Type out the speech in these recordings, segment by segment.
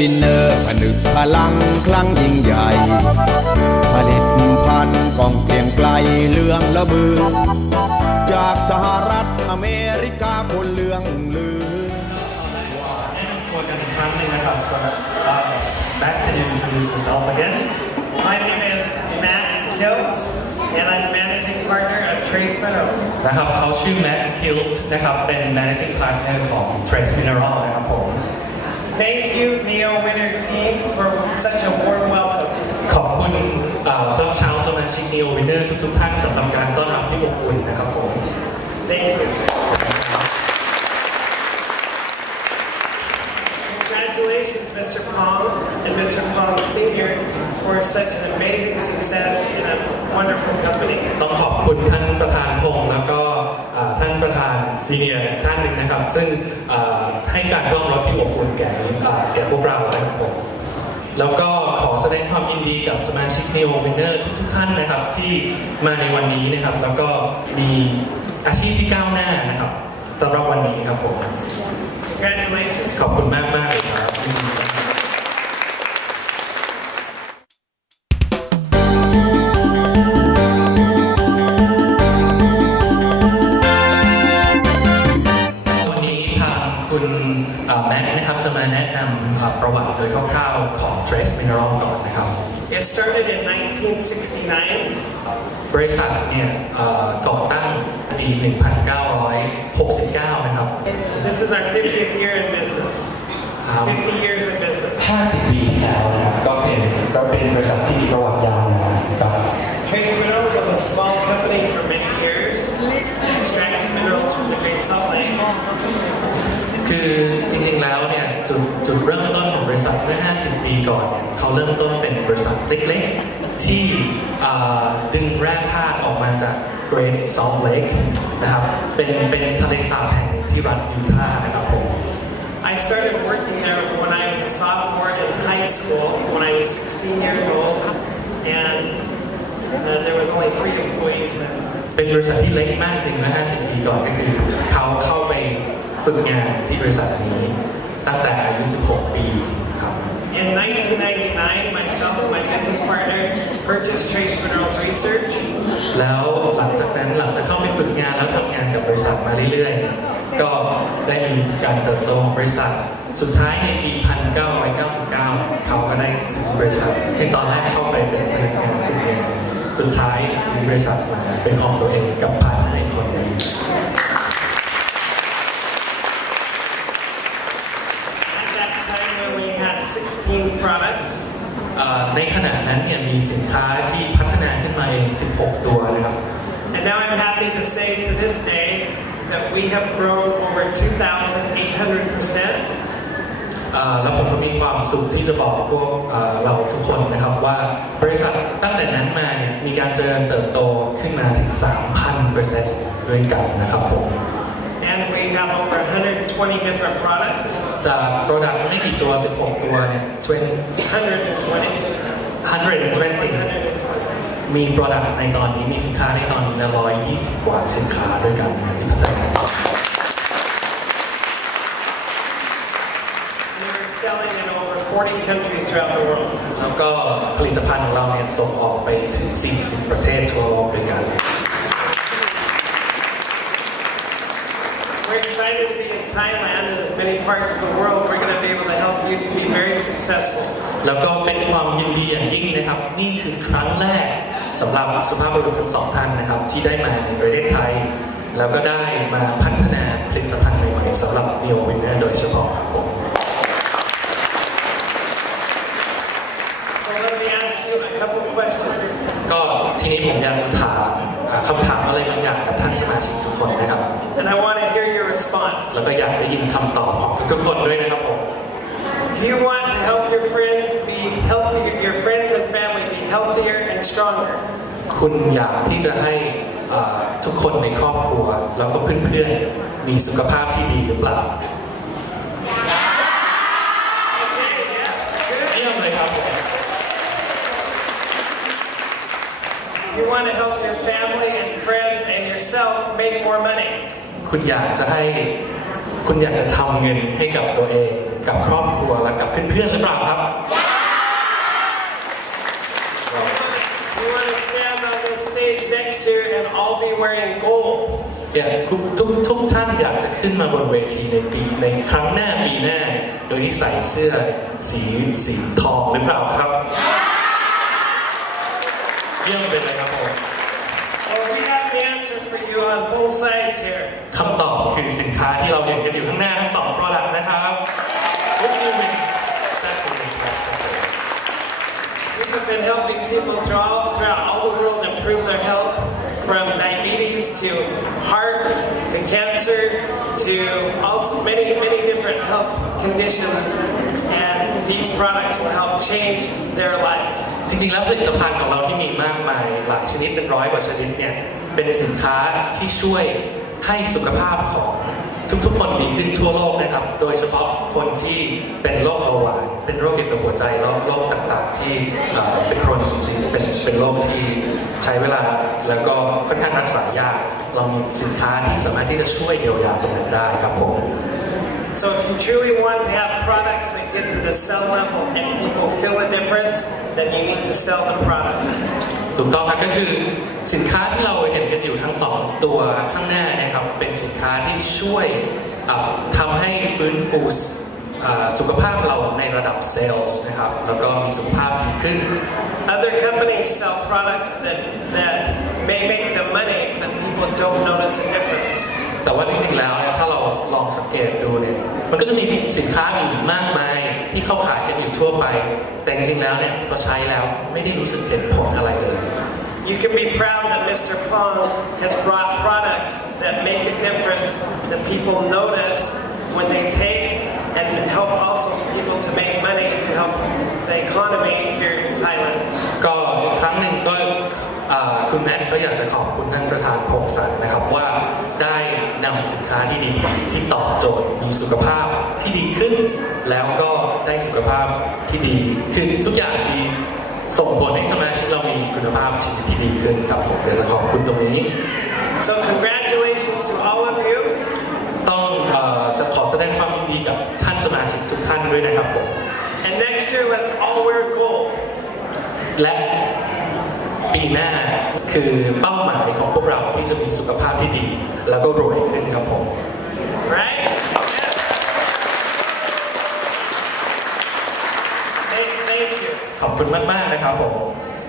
วินเนอร์ผนึกพลังครั้งยิ่งใหญ่ผลิตภัณฑ์กองเกลียงไกลเลื่องละมือจากสหรัฐอเมริกาคนเลื่องลือแนะนำตัวกันอีกครั้งหนึ่งนะครับ Matt can you introduce yourself again My name is Matt Kilt and I'm managing partner of Trace Minerals นะครับเขาชื่อ Matt Kilt นะครับเป็น managing partner ของ Trace Mineral นะครับผม Thank you Neo Winner team for such a warm welcome ขอบคุณสำหรับชาวสมาชิก Neo Winner ทุกท่านสำหรับการต้อนรับที่อบอุ่นนะครับผม Thank you Congratulations Mr. Pong and Mr. Pong Senior for such an amazing success in a wonderful company ต้องขอบคุณท่านประธานพงษ์แล้วก็ท่านประธานซีเนียร์ท่านหนึ่งนะครับซึ่งให้การต้อนรับที่อบอุ่นแก่พวกเรานะครับผมแล้วก็ขอแสดงความยินดีกับสมาชิก Neo Winner ทุกท่านนะครับที่มาในวันนี้นะครับแล้วก็มีอาชีพที่ก้าวหน้านะครับสำหรับวันนี้ครับผม Congratulations ขอบคุณมากเลยครับคุณแม็กนะครับจะมาแนะนำประวัติโดยคร่าวๆของ Trace Mineral ก่อนนะครับ It started in 1969 บริษัทเนี่ยก่อตั้งปี 1969 นะครับ This is our 50th year in business 50 years in business 50 ปีแล้วนะครับก็เป็นบริษัทที่มีประวัติยาวนานนะครับ Trace Minerals was a small company for many years extracting minerals from the Great Salt Lakeคือจริงๆแล้วเนี่ยจุดเริ่มต้นของบริษัทเมื่อ 50 ปีก่อนเนี่ยเขาเริ่มต้นเป็นบริษัทเล็กๆที่ดึงแร่ธาตุออกมาจาก Great Salt Lake นะครับเป็นทะเลสาบแห่งหนึ่งที่รัฐยูทาห์นะครับผม I started working there when I was a sophomore in high school when I was 16 years old and there was only 3 employees then เป็นบริษัทที่เล็กมากจริงเมื่อ 50 ปีก่อนก็คือเขาเข้าไปฝึกงานที่บริษัทนี้ตั้งแต่อายุ 16 ปีครับ In 1999, myself and my business partner purchased Trace Minerals Research. แล้วหลังจากนั้นหลังจากเข้าไปฝึกงานแล้วทำงานกับบริษัทมาเรื่อยๆก็ได้มีการเติบโตของบริษัทสุดท้ายในปี 1999 เขาก็ได้ซื้อบริษัทที่ตอนแรกเข้าไปเป็นพนักงานฝึกงานสุดท้ายซื้อบริษัทมาเป็นของตัวเองกับพาร์ทเนอร์คนหนึ่ง16 products ในขณะนั้นเนี่ยมีสินค้าที่พัฒนาขึ้นมาเอง 16 ตัวนะครับ And now I'm happy to say to this day that we have grown over 2,800%. แล้วผมก็มีความสุขที่จะบอกพวกเราทุกคนนะครับว่าบริษัทตั้งแต่นั้นมาเนี่ยมีการเจริญเติบโตขึ้นมาถึง 3,000% ด้วยกันนะครับผมAnd we have over 120 different products. จากโปรดักต์ไม่กี่ตัว16 ตัวเนี่ย120 มีโปรดักต์ในตอนนี้มีสินค้าในตอนนี้120 กว่าสินค้าด้วยกันที่พัฒนา We're selling in over 40 countries throughout the world. แล้วก็ผลิตภัณฑ์ของเราเนี่ยส่งออกไปถึง 40 ประเทศทั่วโลกด้วยกัน We're excited to be in Thailand and as many parts of the world. We're going to be able to help you to be very successful. แล้วก็เป็นความยินดีอย่างยิ่งนะครับนี่คือครั้งแรกสำหรับสุภาพบุรุษทั้งสองท่านนะครับที่ได้มาในประเทศไทยแล้วก็ได้มาพัฒนาผลิตภัณฑ์ใหม่ๆสำหรับ Neo Winner โดยเฉพาะครับผม So let me ask you a couple questions. ก็ทีนี้ผมอยากจะถามคำถามอะไรบางอย่างกับท่านสมาชิกทุกคนนะครับ And I want to hear your response. แล้วก็อยากได้ยินคำตอบของทุกๆคนด้วยนะครับผม Do you want to help your friends be healthier, your friends and family be healthier and stronger? คุณอยากที่จะให้ทุกคนในครอบครัวแล้วก็เพื่อนๆมีสุขภาพที่ดีหรือเปล่า Okay, yes, good. เยี่ยมเลยครับผม Do you want to help your family and friends and yourself make more money? คุณอยากจะให้ คุณอยากจะทำเงินให้กับตัวเองกับครอบครัวและกับเพื่อนๆหรือเปล่าครับ You want to stand on this stage next year and all be wearing gold. ทุกท่านอยากจะขึ้นมาบนเวทีในครั้งหน้าปีหน้าโดยที่ใส่เสื้อสีทองหรือเปล่าครับเยี่ยมไปเลยครับผม Well, we have the answer for you on both sides here. คำตอบคือสินค้าที่เราเห็นกันอยู่ข้างหน้าทั้งสอง product นะครับ What do you mean? We have been helping people throughout all the world improve their health, from diabetes to heart to cancer to also many different health conditions, and these products will help change their lives. จริงๆแล้วผลิตภัณฑ์ของเราที่มีมากมายหลายชนิดเป็นร้อยกว่าชนิดเนี่ยเป็นสินค้าที่ช่วยให้สุขภาพของทุกๆคนดีขึ้นทั่วโลกนะครับโดยเฉพาะคนที่เป็นโรคเบาหวานเป็นโรคเกี่ยวกับหัวใจแล้วโรคต่างๆที่เป็นโครนิกดิซีสเป็นโรคที่ใช้เวลาแล้วก็ค่อนข้างรักษายากเรามีสินค้าที่สามารถที่จะช่วยเยียวยาตรงนั้นได้ครับผม So if you truly want to have products that get to the cell level and people feel a difference, then you need to sell the products. ถูกต้องครับก็คือสินค้าที่เราเห็นกันอยู่ทั้งสองตัวข้างหน้านะครับเป็นสินค้าที่ช่วยทำให้ฟื้นฟูสุขภาพเราในระดับเซลล์นะครับแล้วก็มีสุขภาพดีขึ้น Other companies sell products that may make them money, but people don't notice a difference. แต่ว่าจริงๆแล้วถ้าเราลองสังเกตดูเนี่ยมันก็จะมีสินค้าอื่นมากมายที่เข้าขายกันอยู่ทั่วไปแต่จริงๆแล้วเนี่ยพอใช้แล้วไม่ได้รู้สึกเห็นผลอะไรเลย You can be proud that Mr. Pong has brought products that make a difference that people notice when they take and help also people to make money to help the economy here in Thailand. ก็อีกครั้งหนึ่งก็คุณแมทก็อยากจะขอบคุณท่านประธานพงศ์สันนะครับว่าได้นำสินค้าที่ดีๆที่ตอบโจทย์มีสุขภาพที่ดีขึ้นแล้วก็ได้สุขภาพที่ดีคือทุกอย่างดีส่งผลให้สมาชิกเรามีคุณภาพชีวิตที่ดีขึ้นครับผมอยากจะขอบคุณตรงนี้ So congratulations to all of you. ต้องขอแสดงความยินดีกับท่านสมาชิกทุกท่านด้วยนะครับผม And next year let's all wear gold. และปีหน้าคือเป้าหมายของพวกเราที่จะมีสุขภาพที่ดีแล้วก็รวยขึ้นครับผม Right? Yes. Thank you. ขอบคุณมากๆนะครับผม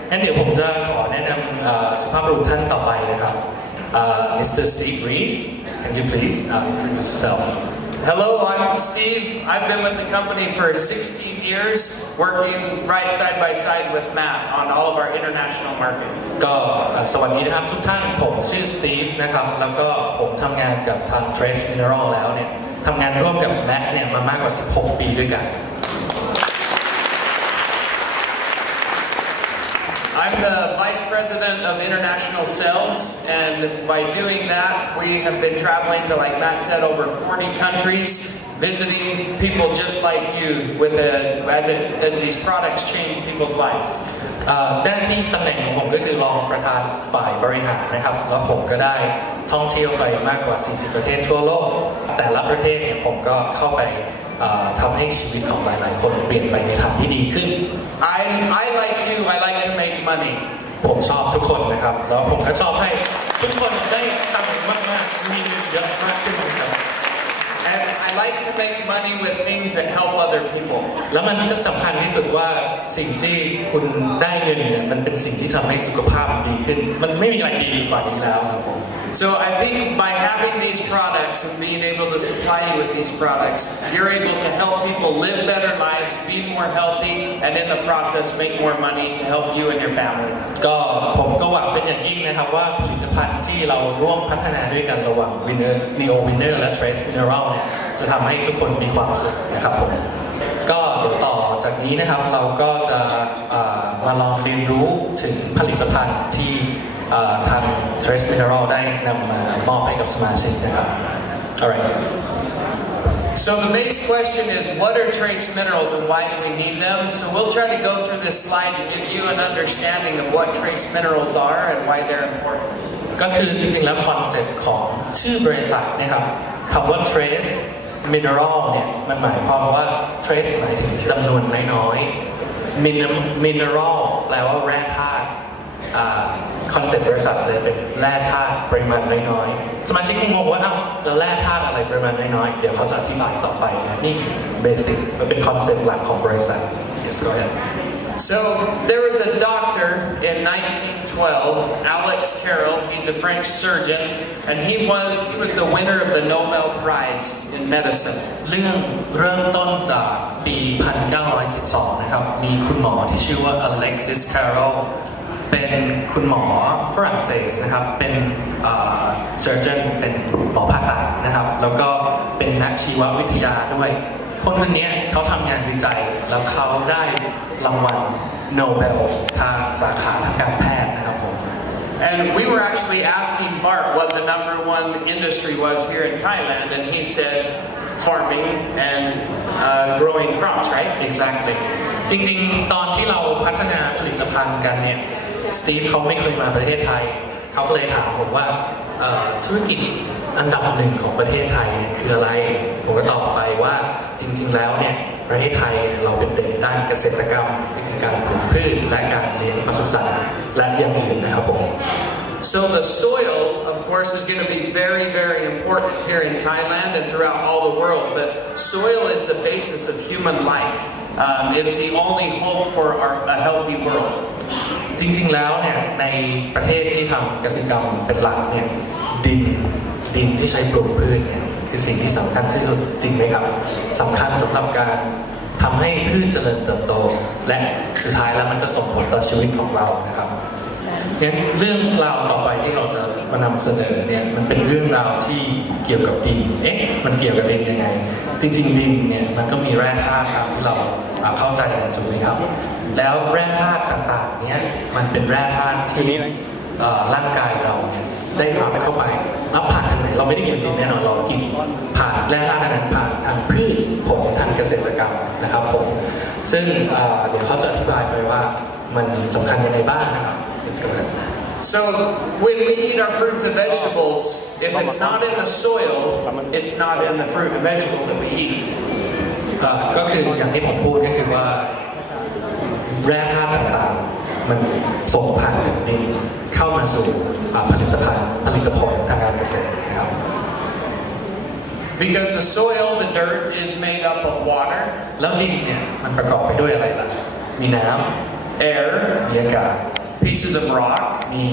งั้นเดี๋ยวผมจะขอแนะนำสุภาพบุรุษท่านต่อไปนะครับ Mr. Steve Rees can you please introduce yourself Hello, I'm Steve. I've been with the company for 16 years, working right side by side with Matt on all of our international markets. ก็สวัสดีนะครับทุกท่านผมชื่อสตีฟนะครับแล้วก็ผมทำงานกับทาง Trace Mineral แล้วเนี่ยทำงานร่วมกับแมทเนี่ยมามากกว่า16 ปีด้วยกัน I'm the Vice President of International Sales, and by doing that, we have been traveling to, like Matt said, over 40 countries, visiting people just like you with as these products change people's lives. ด้านที่ตำแหน่งของผมก็คือรองประธานฝ่ายบริหารนะครับแล้วผมก็ได้ท่องเที่ยวไปมากกว่า 40 ประเทศทั่วโลกแต่ละประเทศเนี่ยผมก็เข้าไปทำให้ชีวิตของหลายๆคนเปลี่ยนไปในทางที่ดีขึ้น I like you, I like to make money. ผมชอบทุกคนนะครับแล้วผมก็ชอบให้ทุกคนได้ตังค์มากๆมีเงินเยอะมากขึ้นนะครับ And I like to make money with things that help other people. แล้วมันก็สำคัญที่สุดว่าสิ่งที่คุณได้เงินเนี่ยมันเป็นสิ่งที่ทำให้สุขภาพดีขึ้นมันไม่มีอะไรดีกว่านี้แล้วครับผม So I think by having these products and being able to supply you with these products, you're able to help people live better lives, be more healthy, and in the process make more money to help you and your family. ก็ผมก็หวังเป็นอย่างยิ่งนะครับว่าผลิตภัณฑ์ที่เราร่วมพัฒนาด้วยกันระหว่าง Neo Winner และ Trace Mineral เนี่ยจะทำให้ทุกคนมีความสุขนะครับผมก็เดี๋ยวต่อจากนี้นะครับเราก็จะมาลองเรียนรู้ถึงผลิตภัณฑ์ที่ทาง Trace Mineral ได้นำมามอบให้กับสมาชิกนะครับ Alright. So the base question is, what are trace minerals and why do we need them? So we'll try to go through this slide to give you an understanding of what trace minerals are and why they're important. ก็คือจริงๆแล้วคอนเซ็ปต์ของชื่อบริษัทนะครับคำว่า trace mineral เนี่ยมันหมายความว่า trace หมายถึงจำนวนน้อยๆ mineral แปลว่าแร่ธาตุคอนเซ็ปต์บริษัทเลยเป็นแร่ธาตุปริมาณน้อยๆสมาชิกคงงงว่าแล้วแร่ธาตุอะไรปริมาณน้อยๆเดี๋ยวเขาจะอธิบายต่อไปนี่เบสิกมันเป็นคอนเซ็ปต์หลักของบริษัท yes go ahead So there was a doctor in 1912, Alex Carroll. He's a French surgeon, and he was the winner of the Nobel Prize in medicine. เรื่องเริ่มต้นจากปี 1912 นะครับมีคุณหมอที่ชื่อว่า Alexis Carrel เป็นคุณหมอฝรั่งเศสนะครับเป็นsurgeon เป็นหมอผ่าตัดนะครับแล้วก็เป็นนักชีววิทยาด้วยคนนี้เขาทำงานวิจัยแล้วเขาได้รางวัลโนเบลทางสาขาทางการแพทย์นะครับผม And we were actually asking Bart what the number one industry was here in Thailand, and he said farming and growing crops, right? Exactly จริงๆตอนที่เราพัฒนาผลิตภัณฑ์กันเนี่ยสตีฟเขาไม่เคยมาประเทศไทยเขาก็เลยถามผมว่าธุรกิจอันดับหนึ่งของประเทศไทยเนี่ยคืออะไรผมก็ตอบไปว่าจริงๆแล้วเนี่ยประเทศไทยเราเป็นเด่นด้านเกษตรกรรมก็คือการปลูกพืชและการเลี้ยงปศุสัตว์และอย่างอื่นนะครับผม So the soil, of course, is going to be very, very important here in Thailand and throughout all the world. But soil is the basis of human life. It's the only hope for a healthy world. จริงๆแล้วเนี่ยในประเทศที่ทำเกษตรกรรมเป็นหลักเนี่ยดินที่ใช้ปลูกพืชเนี่ยคือสิ่งที่สำคัญที่สุดจริงไหมครับสำคัญสำหรับการทำให้พืชเจริญเติบโตและสุดท้ายแล้วมันก็ส่งผลต่อชีวิตของเรานะครับงั้นเรื่องราวต่อไปที่เราจะมานำเสนอเนี่ยมันเป็นเรื่องราวที่เกี่ยวกับดินมันเกี่ยวกับดินยังไงจริงๆดินเนี่ยมันก็มีแร่ธาตุตามที่เราเข้าใจกันถูกไหมครับแล้วแร่ธาตุต่างๆเนี่ยมันเป็นแร่ธาตุที่ร่างกายเราเนี่ยได้รับเข้าไปรับผ่านทางไหนเราไม่ได้กินดินแน่นอนเรากินผ่านแร่ธาตุนั้นผ่านทางพืชผลทางเกษตรกรรมนะครับผมซึ่งเดี๋ยวเขาจะอธิบายไปว่ามันสำคัญยังไงบ้างนะครับ So when we eat our fruits and vegetables, if it's not in the soil, it's not in the fruit and vegetable that we eat. ก็คืออย่างที่ผมพูดก็คือว่าแร่ธาตุต่างๆมันส่งผ่านจากดินเข้ามาสู่ผลิตผลทางการเกษตรนะครับ Because the soil, the dirt, is made up of water, แล้วดินเนี่ยมันประกอบไปด้วยอะไรล่ะมีน้ำ air, มีอากาศ pieces of rock, มี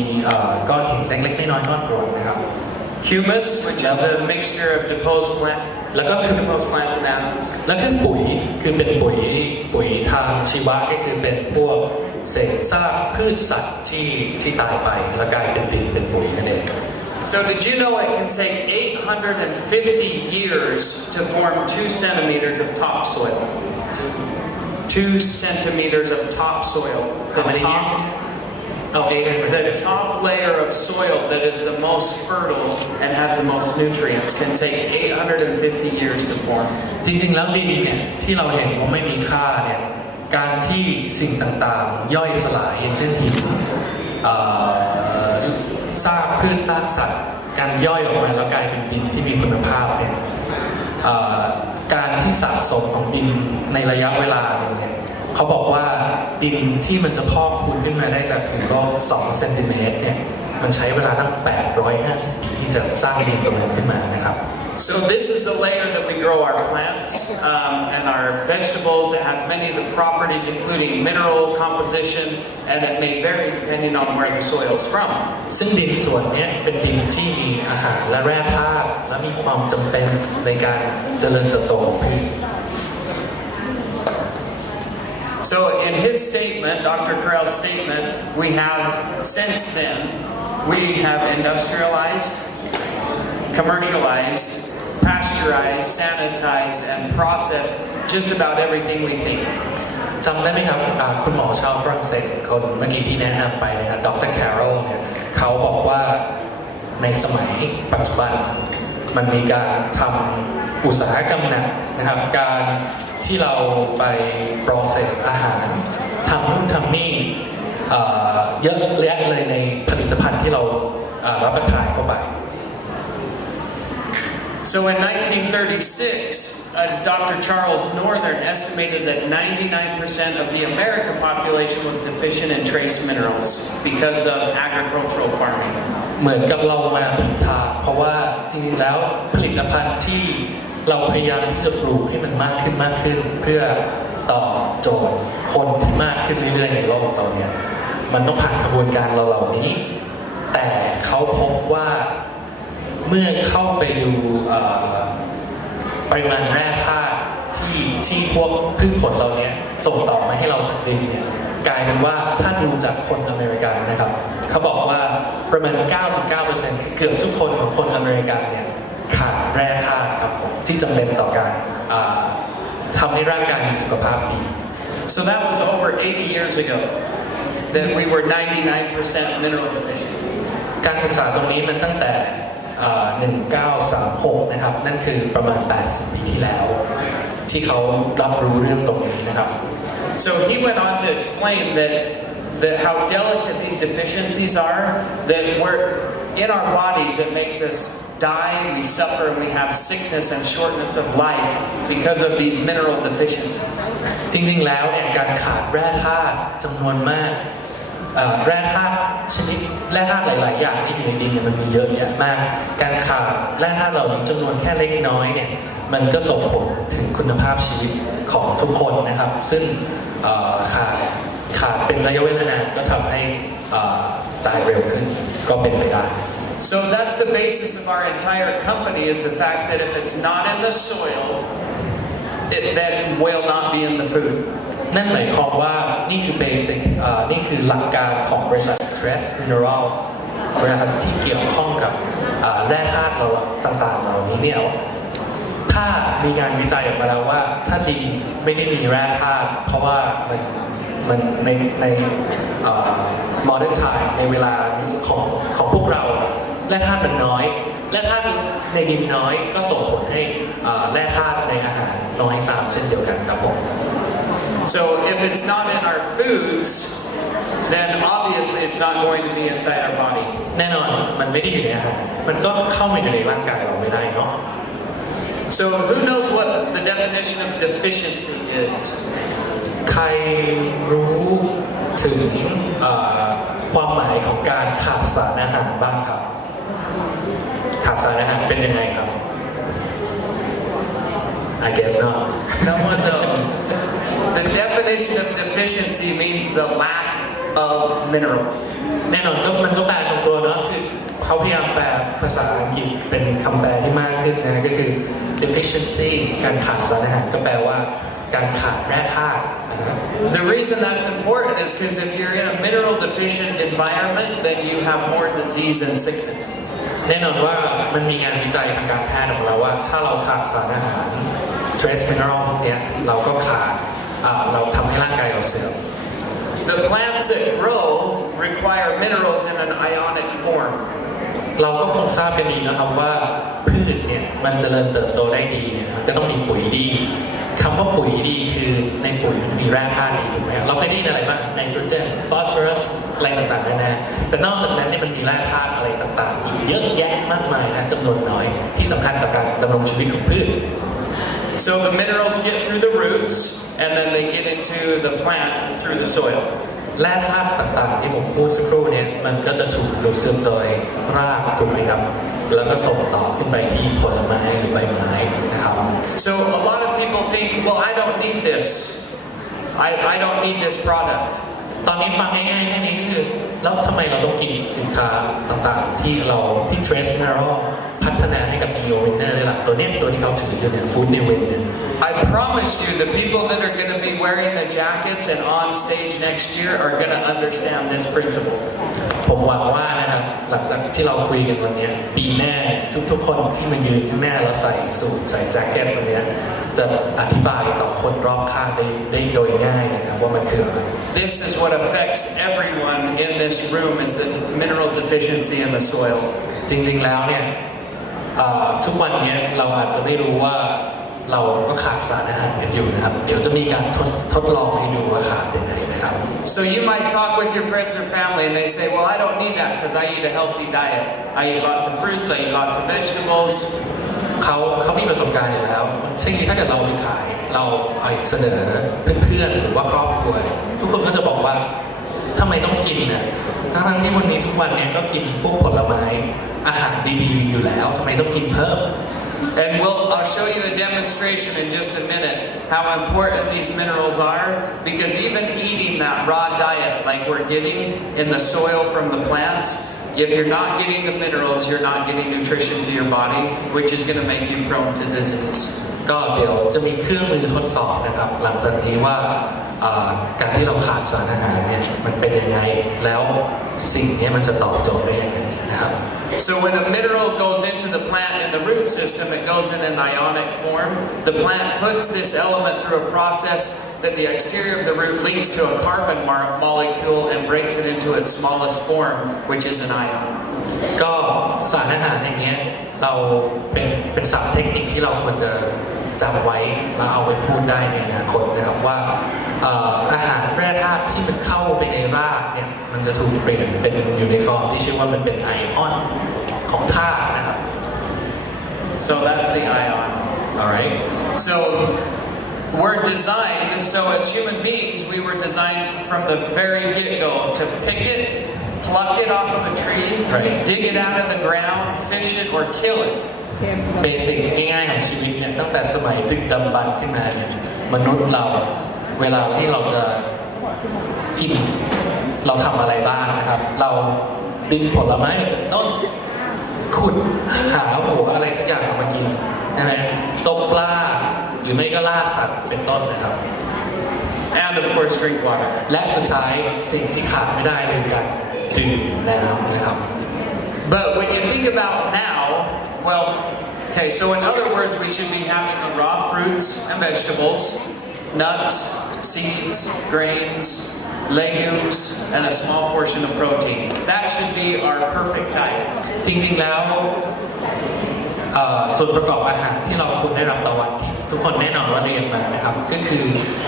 ก้อนหินเล็กๆน้อยๆก้อนกรวดนะครับ humus, which is the mixture of deposed plant, แล้วก็คือ deposed plants and animals. แล้วคือปุ๋ยคือเป็นปุ๋ยทางชีวะก็คือเป็นพวกเศษซากพืชสัตว์ที่ตายไปแล้วกลายเป็นดินเป็นปุ๋ยนั่นเอง So did you know it can take 850 years to form 2 centimeters of topsoil? 2 centimeters of topsoil. How many years? The top layer of soil that is the most fertile and has the most nutrients can take 850 years to form. จริงๆแล้วดินเนี่ยที่เราเห็นว่าไม่มีค่าเนี่ยการที่สิ่งต่างๆย่อยสลายอย่างเช่นหินซากพืชซากสัตว์การย่อยออกมาแล้วกลายเป็นดินที่มีคุณภาพเนี่ยการที่สะสมของดินในระยะเวลาหนึ่งเนี่ยเขาบอกว่าดินที่มันจะพอกพูนขึ้นมาได้จากผืนโลก2 เซนติเมตรเนี่ยมันใช้เวลาตั้ง850 ปีที่จะสร้างดินตรงนั้นขึ้นมานะครับ So this is the layer that we grow our plants and our vegetables. It has many of the properties including mineral composition, and it may vary depending on where the soil is from. ซึ่งดินส่วนนี้เป็นดินที่มีอาหารและแร่ธาตุและมีความจำเป็นในการเจริญเติบโตของพืช So in his statement, Dr. Carell's statement, we have since then, we have industrialized, commercialized, pasteurized, sanitized, and processed just about everything we think. จำได้ไหมครับคุณหมอชาวฝรั่งเศสคนเมื่อกี้ที่แนะนำไปนะครับดร. Carroll เนี่ยเขาบอกว่าในสมัยปัจจุบันมันมีการทำอุตสาหกรรมหนักนะครับการที่เราไป process อาหารทำนู่นทำนี่เยอะแยะเลยในผลิตภัณฑ์ที่เรารับประทานเข้าไป So in 1936, Dr. Charles Northern estimated that 99% of the American population was deficient in trace minerals because of agricultural farming. เหมือนกับเรามาผิดทางเพราะว่าจริงๆแล้วผลิตภัณฑ์ที่เราพยายามที่จะปลูกให้มันมากขึ้นเพื่อตอบโจทย์คนที่มากขึ้นเรื่อยๆในโลกเราเนี่ยมันต้องผ่านกระบวนการเหล่านี้แต่เขาพบว่าเมื่อเข้าไปดูปริมาณแร่ธาตุที่พวกพืชผลเราเนี่ยส่งต่อมาให้เราจากดินเนี่ยกลายเป็นว่าถ้าดูจากคนอเมริกันนะครับเขาบอกว่าประมาณ 99% เกือบทุกคนของคนอเมริกันเนี่ยขาดแร่ธาตุครับผมที่จำเป็นต่อการทำให้ร่างกายมีสุขภาพดี So that was over 80 years ago that we were 99% mineral deficient. การศึกษาตรงนี้มันตั้งแต่1936นะครับนั่นคือประมาณ80ปีที่แล้วที่เขารับรู้เรื่องตรงนี้นะครับ So he went on to explain that how delicate these deficiencies are, that we're in our bodies it makes us die, we suffer, we have sickness and shortness of life because of these mineral deficiencies. จริงๆแล้วเนี่ยการขาดแร่ธาตุจำนวนมากแร่ธาตุชนิดแร่ธาตุหลายๆอย่างที่อยู่ในดินเนี่ยมันมีเยอะแยะมากการขาดแร่ธาตุเหล่านี้จำนวนแค่เล็กน้อยเนี่ยมันก็ส่งผลถึงคุณภาพชีวิตของทุกคนนะครับซึ่งขาดเป็นระยะเวลานานก็ทำให้ตายเร็วขึ้นก็เป็นไปได้ So that's the basis of our entire company is the fact that if it's not in the soil, it then will not be in the food. นั่นหมายความว่านี่คือเบสิกนี่คือหลักการของบริษัท Trace Mineral บริษัทที่เกี่ยวข้องกับแร่ธาตุเราต่างๆเหล่านี้เนี่ยถ้ามีงานวิจัยออกมาแล้วว่าถ้าดินไม่ได้มีแร่ธาตุเพราะว่ามันในmodern time ในเวลาของพวกเราแร่ธาตุมันน้อยแร่ธาตุในดินน้อยก็ส่งผลให้แร่ธาตุในอาหารน้อยตามเช่นเดียวกันครับผม So if it's not in our foods, then obviously it's not going to be inside our body. แน่นอนมันไม่ได้อยู่ในอาหารมันก็เข้ามาอยู่ในร่างกายเราไม่ได้เนาะ So who knows what the definition of deficiency is? ใครรู้ถึงความหมายของการขาดสารอาหารบ้างครับขาดสารอาหารเป็นยังไงครับ I guess not. No one knows. The definition of deficiency means the lack of minerals. แน่นอนก็มันก็แปลตรงตัวเนาะคือเขาพยายามแปลภาษาอังกฤษเป็นคำแปลที่มากขึ้นนะก็คือ deficiency การขาดสารอาหารก็แปลว่าการขาดแร่ธาตุนะครับ The reason that's important is because if you're in a mineral deficient environment, then you have more disease and sickness. แน่นอนว่ามันมีงานวิจัยทางการแพทย์ของเราว่าถ้าเราขาดสารอาหาร trace mineral พวกนี้เราก็ขาดเราทำให้ร่างกายเราเสื่อม The plants that grow require minerals in an ionic form. เราก็คงทราบกันดีนะครับว่าพืชเนี่ยมันเจริญเติบโตได้ดีเนี่ยมันก็ต้องมีปุ๋ยดีคำว่าปุ๋ยดีคือในปุ๋ยมีแร่ธาตุดีถูกไหมครับเราเคยได้ยินอะไรบ้างไนโตรเจนฟอสฟอรัสอะไรต่างๆนานาแต่นอกจากนั้นเนี่ยมันมีแร่ธาตุอะไรต่างๆอีกเยอะแยะมากมายนะจำนวนน้อยที่สำคัญต่อการดำรงชีวิตของพืช So the minerals get through the roots and then they get into the plant through the soil. แร่ธาตุต่างๆที่ผมพูดสักครู่เนี่ยมันก็จะถูกดูดซึมโดยรากถูกไหมครับแล้วก็ส่งต่อขึ้นไปที่ผลไม้หรือใบไม้นะครับ So a lot of people think, well, I don't need this. I don't need this product. ตอนนี้ฟังง่ายๆแค่นี้ก็คือแล้วทำไมเราต้องกินสินค้าต่างๆที่ Trace Mineral พัฒนาให้กับ Neo Winner ได้ล่ะตัวที่เขาถืออยู่เนี่ย Food New Win เนี่ย I promise you, the people that are going to be wearing the jackets and on stage next year are going to understand this principle. ผมหวังว่านะครับหลังจากที่เราคุยกันวันนี้ปีหน้าทุกๆคนที่มายืนข้างหน้าแล้วใส่สูทใส่แจ็คเก็ตวันนี้จะอธิบายต่อคนรอบข้างได้โดยง่ายนะครับว่ามันคืออะไร This is what affects everyone in this room is the mineral deficiency in the soil. จริงๆแล้วเนี่ยทุกวันนี้เราอาจจะไม่รู้ว่าเราก็ขาดสารอาหารกันอยู่นะครับเดี๋ยวจะมีการทดลองให้ดูว่าขาดยังไงนะครับ So you might talk with your friends or family and they say, well, I don't need that because I eat a healthy diet. I eat lots of fruits, I eat lots of vegetables. เขามีประสบการณ์อยู่แล้วเช่นนี้ถ้าเกิดเราไปขายเราไปเสนอเพื่อนๆหรือว่าครอบครัวทุกคนก็จะบอกว่าทำไมต้องกินน่ะทั้งที่วันนี้ทุกวันเนี่ยก็กินพวกผลไม้อาหารดีๆอยู่แล้วทำไมต้องกินเพิ่ม And I'll show you a demonstration in just a minute how important these minerals are, because even eating that raw diet like we're getting in the soil from the plants, if you're not getting the minerals, you're not getting nutrition to your body, which is going to make you prone to disease. ก็เดี๋ยวจะมีเครื่องมือทดสอบนะครับหลังจากนี้ว่าการที่เราขาดสารอาหารเนี่ยมันเป็นยังไงแล้วสิ่งนี้มันจะตอบโจทย์ได้ยังไงนะครับ So when a mineral goes into the plant in the root system, it goes in an ionic form. The plant puts this element through a process that the exterior of the root links to a carbon molecule and breaks it into its smallest form, which is an ion. ก็สารอาหารอย่างเงี้ยเราเป็นศัพท์เทคนิคที่เราควรจะจำไว้แล้วเอาไปพูดได้ในอนาคตนะครับว่าอาหารแร่ธาตุที่มันเข้าไปในรากเนี่ยมันจะถูกเปลี่ยนเป็นอยู่ในฟอร์มที่ชื่อว่ามันเป็นไอออนของธาตุนะครับ So that's the ion. alright So we're designed, so as human beings, we were designed from the very get-go to pick it, pluck it off of a tree, right. dig it out of the ground, fish it, or kill it. เบสิกง่ายๆของชีวิตเนี่ยตั้งแต่สมัยดึกดำบรรพ์ขึ้นมาเนี่ยมนุษย์เราเวลาที่เราจะกินเราทำอะไรบ้างนะครับเราดึงผลไม้จากต้นขุดหาหัวอะไรสักอย่างออกมากินใช่ไหมตกปลาหรือไม่ก็ล่าสัตว์เป็นต้นนะครับ And of course, drink water. และสุดท้ายสิ่งที่ขาดไม่ได้เลยคือการดื่มน้ำนะครับ But when you think about now, well, okay, so in other words, we should be having the raw fruits and vegetables, nuts, seeds, grains, legumes, and a small portion of protein. That should be our perfect diet. จริงๆแล้วส่วนประกอบอาหารที่เราควรได้รับต่อวันที่ทุกคนแน่นอนว่าเรียนมานะครับก็คือ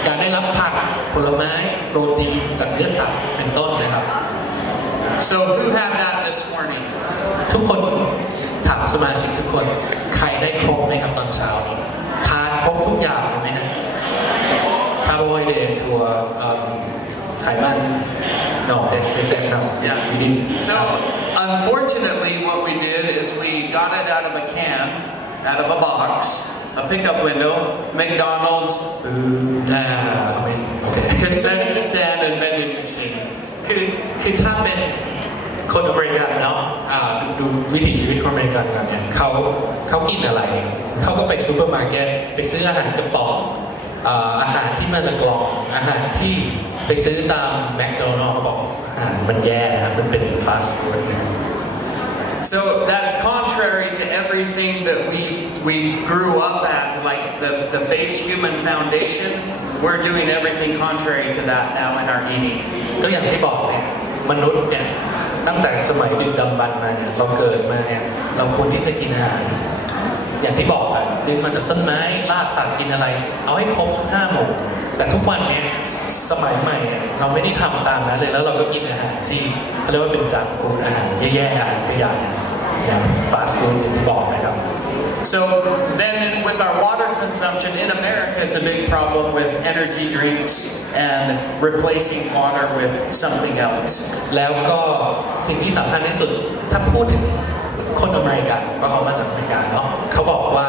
การได้รับผักผลไม้โปรตีนจากเนื้อสัตว์เป็นต้นนะครับ So who had that this morning? ทุกคนถามสมาชิกทุกคนใครได้ครบไหมครับตอนเช้านี้ทานครบทุกอย่างเลยไหมฮะคาร์โบไฮเดรตถั่วไขมัน no it's the same no Yeah. we didn't So unfortunately, what we did is we got it out of a can, out of a box, a pickup window, McDonald's, ทำไมโอเค concession stand, and vending machine. คือถ้าเป็นคนอเมริกันเนาะดูวิถีชีวิตคนอเมริกันกันเนี่ยเขากินอะไรเขาก็ไปซูเปอร์มาร์เก็ตไปซื้ออาหารกระป๋องอาหารที่มาจากกล่องอาหารที่ไปซื้อตามแมคโดนัลด์เขาบอกอาหารมันแย่นะครับมันเป็นฟาสต์ฟู้ดนะ So that's contrary to everything that we grew up as, like the base human foundation. We're doing everything contrary to that now in our eating. ก็อย่างที่บอกเนี่ยมนุษย์เนี่ยตั้งแต่สมัยดึกดำบรรพ์มาเนี่ยเราเกิดมาเนี่ยเราควรที่จะกินอาหารอย่างที่บอกอะดึงมาจากต้นไม้ล่าสัตว์กินอะไรเอาให้ครบทุก5 หมู่แต่ทุกวันเนี่ยสมัยใหม่เราไม่ได้ทำตามนั้นเลยแล้วเราก็กินอาหารที่เขาเรียกว่าเป็นจังก์ฟู้ดอาหารแย่ๆอาหารขยะอย่างฟาสต์ฟู้ดอย่างที่บอกนะครับ So then with our water consumption in America, it's a big problem with energy drinks and replacing water with something else. แล้วก็สิ่งที่สำคัญที่สุดถ้าพูดถึงคนอเมริกันเพราะเขามาจากอเมริกาเนาะเขาบอกว่า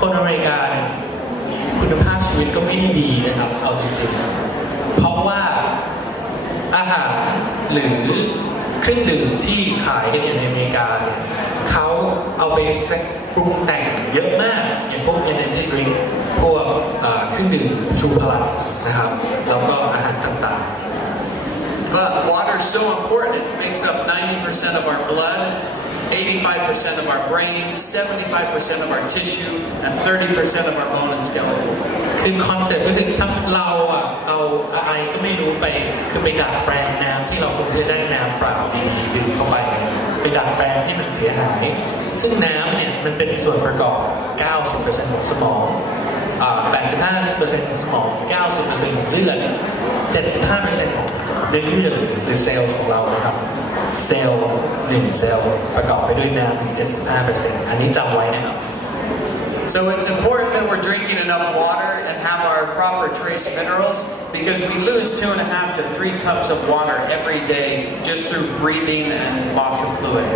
คนอเมริกาเนี่ยคุณภาพชีวิตก็ไม่ได้ดีนะครับเอาจริงๆเพราะว่าอาหารหรือเครื่องดื่มที่ขายกันอยู่ในอเมริกาเนี่ยเขาเอาไปปรุงแต่งเยอะมากอย่างพวก energy drink พวกเครื่องดื่มชูพลังนะครับแล้วก็อาหารต่างๆ But water is so important. It makes up 90% of our blood, 85% of our brain, 75% of our tissue, and 30% of our bone and skeleton. คือคอนเซ็ปต์ก็คือถ้าเราเอาอะไรก็ไม่รู้ไปคือไปดัดแปลงน้ำที่เราควรจะได้น้ำเปล่าดีๆดื่มเข้าไปไปดัดแปลงให้มันเสียหายซึ่งน้ำเนี่ยมันเป็นส่วนประกอบ 90% ของสมอง85% ของสมอง 90% ของเลือด 75% ของเลือดหรือเซลล์ของเรานะครับเซลล์1 เซลล์ประกอบไปด้วยน้ำถึง 75% อันนี้จำไว้นะครับ So it's important that we're drinking enough water and have our proper trace minerals because we lose 2.5 to 3 cups of water every day just through breathing and loss of fluid.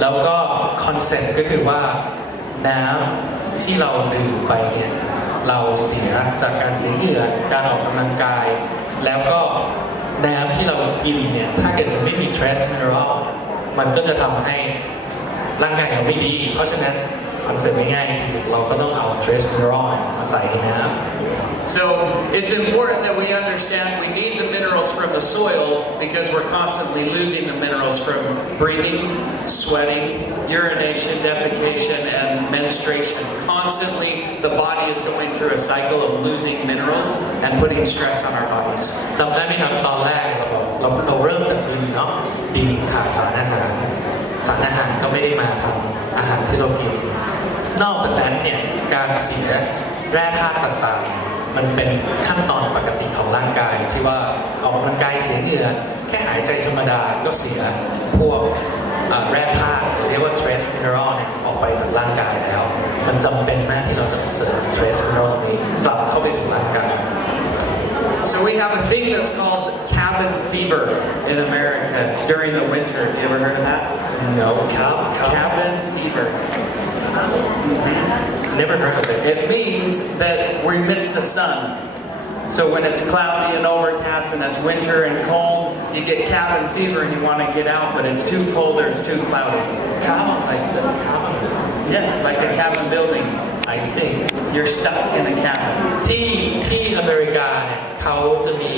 แล้วก็คอนเซ็ปต์ก็คือว่าน้ำที่เราดื่มไปเนี่ยเราเสียจากการเสียเหงื่อการออกกำลังกายแล้วก็น้ำที่เรากินเนี่ยถ้าเกิดมันไม่มี trace mineral มันก็จะทำให้ร่างกายเราไม่ดีเพราะฉะนั้นคอนเซ็ปต์ง่ายๆเราก็ต้องเอา trace mineral มาใส่ในน้ำSo it's important that we understand we need the minerals from the soil because we're constantly losing the minerals from breathing, sweating, urination, defecation, and menstruation. Constantly, the body is going through a cycle of losing minerals and putting stress on our bodies. จำได้ไหมครับตอนแรกเราเริ่มจากดินเนาะดินขาดสารอาหารสารอาหารก็ไม่ได้มาทำอาหารที่เรากินนอกจากนั้นเนี่ยการเสียแร่ธาตุต่างๆมันเป็นขั้นตอนปกติของร่างกายที่ว่าออกกำลังกายเสียเหงื่อแค่หายใจธรรมดาก็เสียพวกแร่ธาตุเรียกว่า trace mineral เนี่ยออกไปจากร่างกายแล้วมันจำเป็นมากที่เราจะเสริม trace mineral นี้กลับเข้าไปสู่ร่างกาย So we have a thing that's called cabin fever in America during the winter. You ever heard of that? No. Cabin fever. Never heard of it. It means that we miss the sun. So when it's cloudy and overcast and it's winter and cold, you get cabin fever and you want to get out, but it's too cold or it's too cloudy. Cabin, like the cabin. Yeah, like a cabin building. I see. You're stuck in a cabin. ที่อเมริกาเนี่ยเขาจะมี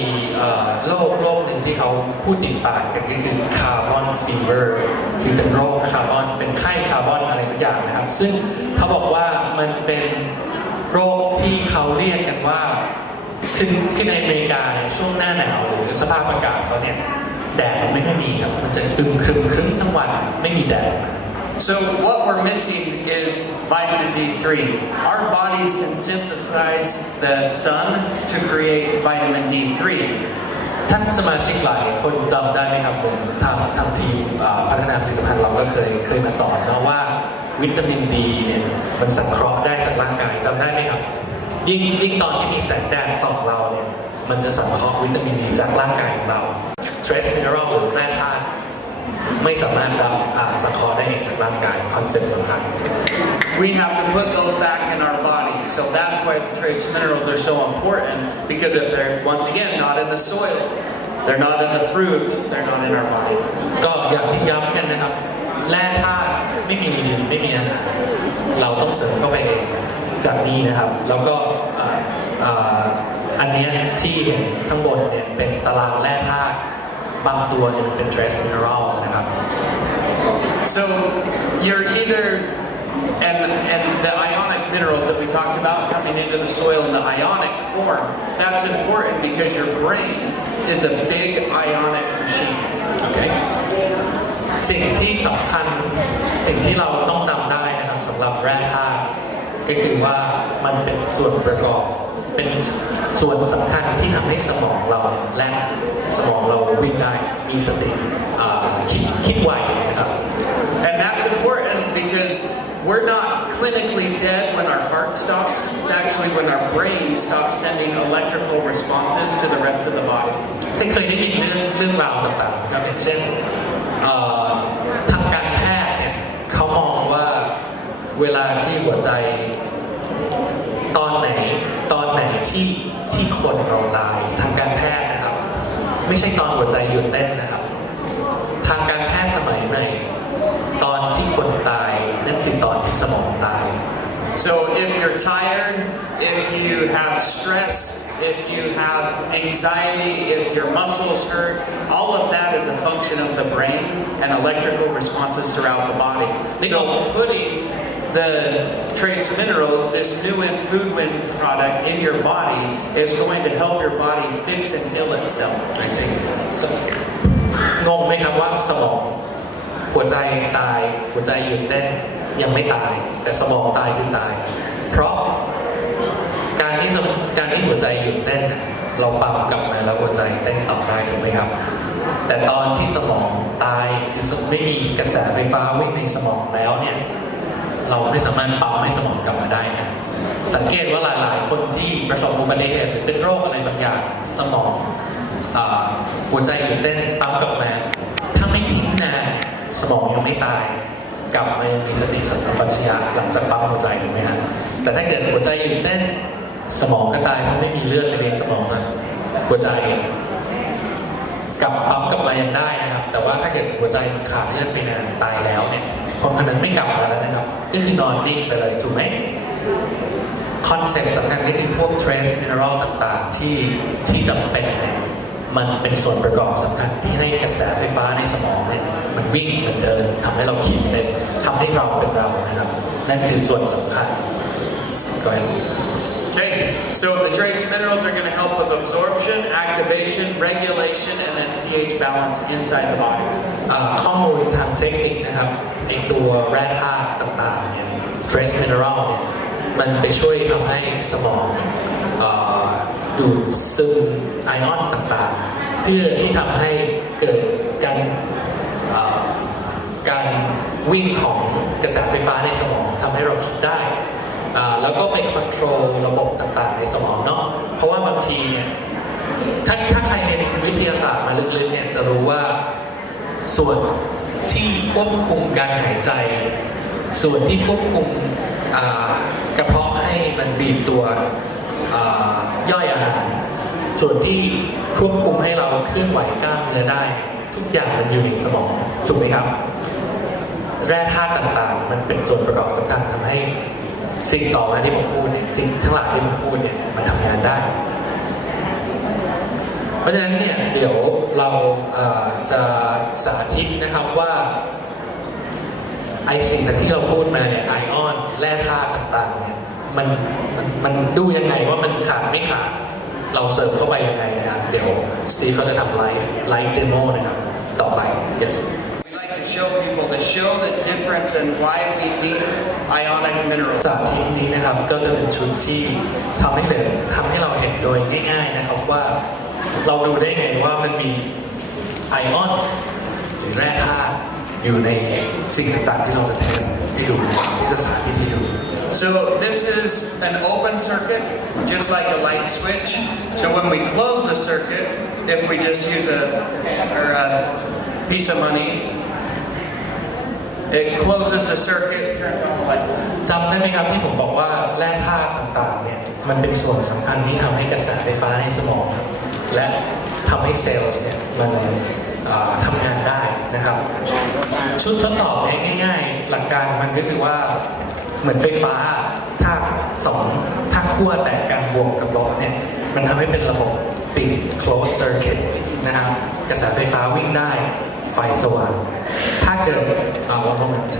โรคหนึ่งที่เขาพูดติดปากกันก็คือคาร์บอนฟีเวอร์คือเป็นโรคคาร์บอนเป็นไข้คาร์บอนอะไรสักอย่างนะครับซึ่งเขาบอกว่ามันเป็นโรคที่เขาเรียกกันว่าคือในอเมริกาเนี่ยช่วงหน้าหนาวหรือสภาพอากาศเขาเนี่ยแดดไม่ค่อยมีครับมันจะครึ้มทั้งวันไม่มีแดดSo what we're missing is vitamin D3. Our bodies can synthesize the sun to create vitamin D3. ท่านสมาชิกหลายคนจำได้ไหมครับผมทางทีมพัฒนาผลิตภัณฑ์เราก็เคยมาสอนนะว่าวิตามินดีเนี่ยมันสังเคราะห์ได้จากร่างกายจำได้ไหมครับยิ่งตอนที่มีแสงแดดส่องเราเนี่ยมันจะสังเคราะห์วิตามินดีจากร่างกายของเรา trace mineral หรือแร่ธาตุไม่สามารถรับสังเคราะห์ได้เองจากร่างกายคอนเซ็ปต์สำคัญ We have to put those back in our body. So that's why trace minerals are so important because if they're once again not in the soil, they're not in the fruit, they're not in our body. ก็อย่างที่ย้ำกันนะครับแร่ธาตุไม่มีในดินไม่มีอาหารเราต้องเสริมเข้าไปเองจากนี้นะครับแล้วก็อันนี้ที่เห็นข้างบนเนี่ยเป็นตารางแร่ธาตุบางตัวเนี่ยมันเป็น trace mineral นะครับ So you're either and the ionic minerals that we talked about coming into the soil in the ionic form, that's important because your brain is a big ionic machine. Okay. สิ่งที่สำคัญสิ่งที่เราต้องจำได้นะครับสำหรับแร่ธาตุก็คือว่ามันเป็นส่วนประกอบเป็นส่วนสำคัญที่ทำให้สมองเราและสมองเราวิ่งได้มีสติคิดไวนะครับ And that's important because we're not clinically dead when our heart stops. It's actually when our brain stops sending electrical responses to the rest of the body. เคยได้ยินเรื่องราวต่างๆครับอย่างเช่นทางการแพทย์เนี่ยเขามองว่าเวลาที่หัวใจตอนไหนที่คนเราตายทางการแพทย์นะครับไม่ใช่ตอนหัวใจหยุดเต้นนะครับทางการแพทย์สมัยใหม่ตอนที่คนตายนั่นคือตอนที่สมองตาย So if you're tired, if you have stress, if you have anxiety, if your muscles hurt, all of that is a function of the brain and electrical responses throughout the body. So putting the trace minerals, this new food win product in your body is going to help your body fix and heal itself. I see. งงไหมครับว่าสมองหัวใจตายหัวใจหยุดเต้นยังไม่ตายแต่สมองตายคือตายเพราะการที่หัวใจหยุดเต้นเราปั๊มกลับมาแล้วหัวใจเต้นต่อได้ถูกไหมครับแต่ตอนที่สมองตายคือไม่มีกระแสไฟฟ้าวิ่งในสมองแล้วเนี่ย เราไม่สามารถปั๊มให้สมองกลับมาได้นะสังเกตว่าหลายๆคนที่ประสบอุบัติเหตุหรือเป็นโรคอะไรบางอย่างสมองหัวใจหยุดเต้นปั๊มกลับมาถ้าไม่ทิ้งนานสมองยังไม่ตายกลับมายังมีสติสัมปชัญญะหลังจากปั๊มหัวใจถูกไหมครับแต่ถ้าเกิดหัวใจหยุดเต้นสมองก็ตายเพราะไม่มีเลือดไปเลี้ยงสมองจากหัวใจกลับปั๊มกลับมายังได้นะครับแต่ว่าถ้าเกิดหัวใจมันขาดเลือดไปนานตายแล้วเนี่ยคนคนนั้นไม่กลับมาแล้วนะครับก็คือนอนนิ่งไปเลยถูกไหมคอนเซ็ปต์สำคัญก็คือพวก trace mineral ต่างๆที่จำเป็นเนี่ยมันเป็นส่วนประกอบสำคัญที่ให้กระแสไฟฟ้าในสมองเนี่ยมันวิ่งมันเดินทำให้เราคิดเป็นทำให้เราเป็นเรานะครับนั่นคือส่วนสำคัญก็Okay, so the trace minerals are going to help with absorption, activation, regulation, and then pH balance inside the body. ข้อมูลทางเทคนิคนะครับในตัวแร่ธาตุต่างๆเนี่ย trace mineral เนี่ยมันไปช่วยทำให้สมองดูดซึมไอออนต่างๆเพื่อที่ทำให้เกิดการวิ่งของกระแสไฟฟ้าในสมองทำให้เราคิดได้แล้วก็ไปคอนโทรลระบบต่างๆในสมองเนาะเพราะว่าบางทีเนี่ยถ้าใครเรียนวิทยาศาสตร์มาลึกๆเนี่ยจะรู้ว่าส่วนที่ควบคุมการหายใจส่วนที่ควบคุมกระเพาะให้มันบีบตัวย่อยอาหารส่วนที่ควบคุมให้เราเคลื่อนไหวกล้ามเนื้อได้ทุกอย่างมันอยู่ในสมองถูกไหมครับแร่ธาตุต่างๆมันเป็นส่วนประกอบสำคัญทำให้สิ่งต่อมาที่ผมพูดเนี่ยสิ่งทั้งหลายที่ผมพูดเนี่ยมันทำงานได้เพราะฉะนั้นเนี่ยเดี๋ยวเราจะสาธิตนะครับว่าไอสิ่งที่เราพูดมาเนี่ยไอออนแร่ธาตุต่างๆเนี่ยมันดูยังไงว่ามันขาดไม่ขาดเราเสริมเข้าไปยังไงนะครับเดี๋ยวสตีฟก็จะทำไลฟ์เดโมนะครับต่อไป yes show people to show the difference and why we need ionic minerals จากทีนี้นะครับก็จะเป็นชุดที่ทำให้เราเห็นโดยง่ายๆนะครับว่าเราดูได้ไงว่ามันมีไอออนหรือแร่ธาตุอยู่ในสิ่งต่างๆที่เราจะเทสให้ดูที่จะสาธิตให้ดู So this is an open circuit, just like a light switch. So when we close the circuit, if we just use a piece of money.It closes the circuit, turns on the light. จำได้ไหมครับที่ผมบอกว่าแร่ธาตุต่างๆเนี่ยมันเป็นส่วนสำคัญที่ทำให้กระแสไฟฟ้าในสมองและทำให้เซลล์เนี่ยมันทำงานได้นะครับชุดทดสอบง่ายๆหลักการมันก็คือว่าเหมือนไฟฟ้าถ้าขั้วแตกกันบวกกับลบเนี่ยมันทำให้เป็นระบบปิด closed circuit นะครับกระแสไฟฟ้าวิ่งได้ไฟสว่างถ้าเกิดone moment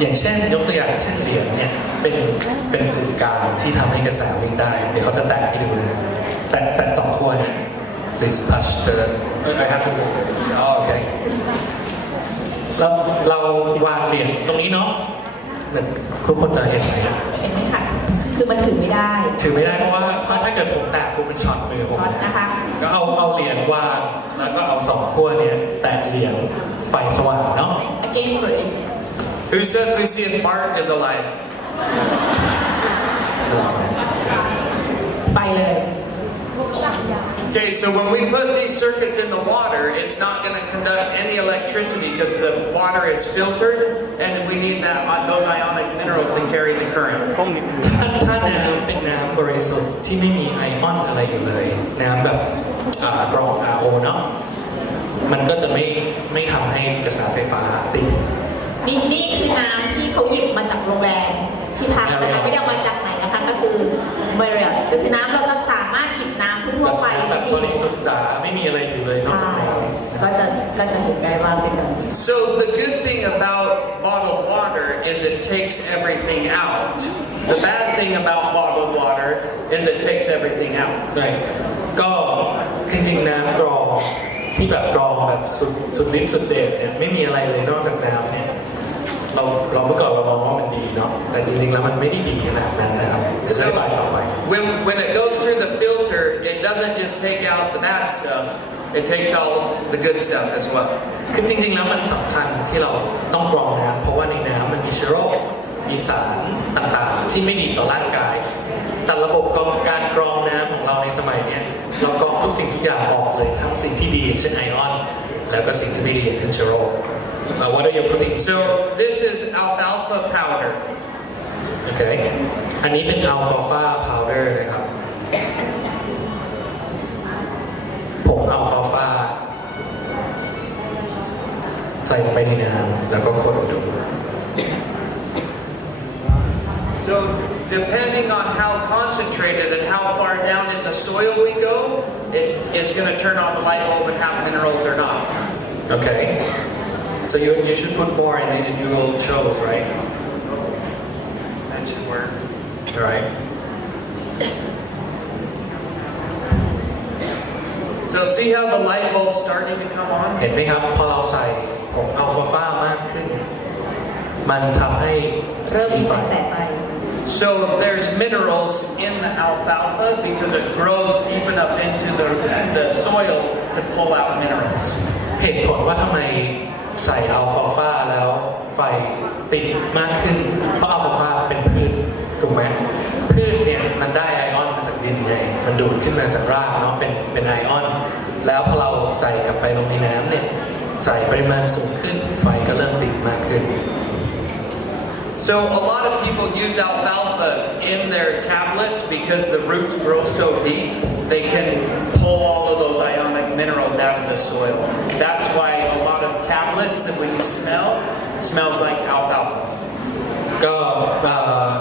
อย่างเช่นยกตัวอย่างเช่นเหรียญเนี่ยเป็นสื่อกลางที่ทำให้กระแสวิ่งได้เดี๋ยวเขาจะแตะให้ดูนะแต่สองขั้วเนี่ย please touch the I have toโอเคเราวางเหรียญตรงนี้เนาะทุกคนจะเห็นไหมเห็นไหมคะคือมันถือไม่ได้เพราะว่าถ้าเกิดผมแตะปุ๊บมันช็อตมือผมนะคะก็เอาเหรียญวางแล้วก็เอาสองขั้วเนี่ยแตะเหรียญไฟสว่างเนาะ Again please Who says we see if Bart is alive ไปเลย Okay, so when we put these circuits in the water, it's not going to conduct any electricity because the water is filtered, and we need those ionic minerals to carry the current. ถ้าน้ำเป็นน้ำบริสุทธิ์ที่ไม่มีไอออนอะไรอยู่เลยน้ำแบบกรอง RO เนาะมันก็จะไม่ทำให้กระแสไฟฟ้าติดนี่คือน้ำที่เขาหยิบมาจากโรงแรมที่พักนะคะไม่ได้มาจากไหนนะคะก็คือเบรียก็คือน้ำเราจะสามารถหยิบน้ำทั่วไปแบบบริสุทธิ์จ๋าไม่มีอะไรอยู่เลยนอกจากน้ำก็จะเห็นได้ว่าเป็นแบบนี้ So the good thing about bottled water is it takes everything out. The bad thing about bottled water is it takes everything out. ใช่ก็จริงๆน้ำกรองที่แบบกรองแบบสุดฤทธิ์สุดเดชเนี่ยไม่มีอะไรเลยนอกจากน้ำเนี่ยเราเมื่อก่อนเรามองว่ามันดีเนาะแต่จริงๆแล้วมันไม่ได้ดีขนาดนั้นนะครับ So when it goes through the filter, it doesn't just take out the bad stuff. It takes all the good stuff as well. คือจริงๆแล้วมันสำคัญที่เราต้องกรองน้ำเพราะว่าในน้ำมันมีเชื้อโรคมี มีสารต่างๆที่ไม่ดีต่อร่างกายแต่ระบบการกรองน้ำของเราในสมัยนี้เรากรองทุกสิ่งทุกอย่างออกเลยทั้งสิ่งที่ดีเช่นไอออนแล้วก็สิ่งที่ไม่ดีอย่างเช่นเชื้อโรค What are you putting? So this is alfalfa powder. Okay. อันนี้เป็น alfalfa powder นะครับผง alfalfa ใส่ลงไปในน้ำแล้วก็คนดู So depending on how concentrated and how far down in the soil we go, it is going to turn on the light bulb and have minerals or not. Okay. So you should put more and then it will show us, right? That should work. All right. So see how the light bulb's starting to come on? เห็นไหมครับพอเราใส่ผงอัลฟาฟามากขึ้นมันทำให้ เริ่มมีแสงไฟ So there's minerals in the alfalfa because it grows deep enough into the soil to pull out minerals. เหตุผลว่าทำไมใส่อัลฟาฟาแล้วไฟติดมากขึ้นเพราะอัลฟาฟาเป็นพืชถูกไหมพืชเนี่ยมันได้ไอออนมาจากดินไงมันดูดขึ้นมาจากรากเนาะเป็นไอออนแล้วพอเราใส่กลับไปลงในน้ำเนี่ยใส่ปริมาณสูงขึ้นไฟก็เริ่มติดมากขึ้น So a lot of people use alfalfa in their tablets because the roots grow so deep, they can pull all of those ionic minerals out of the soil. That's why a lot of tablets that when you smell, smells like alfalfa. ก็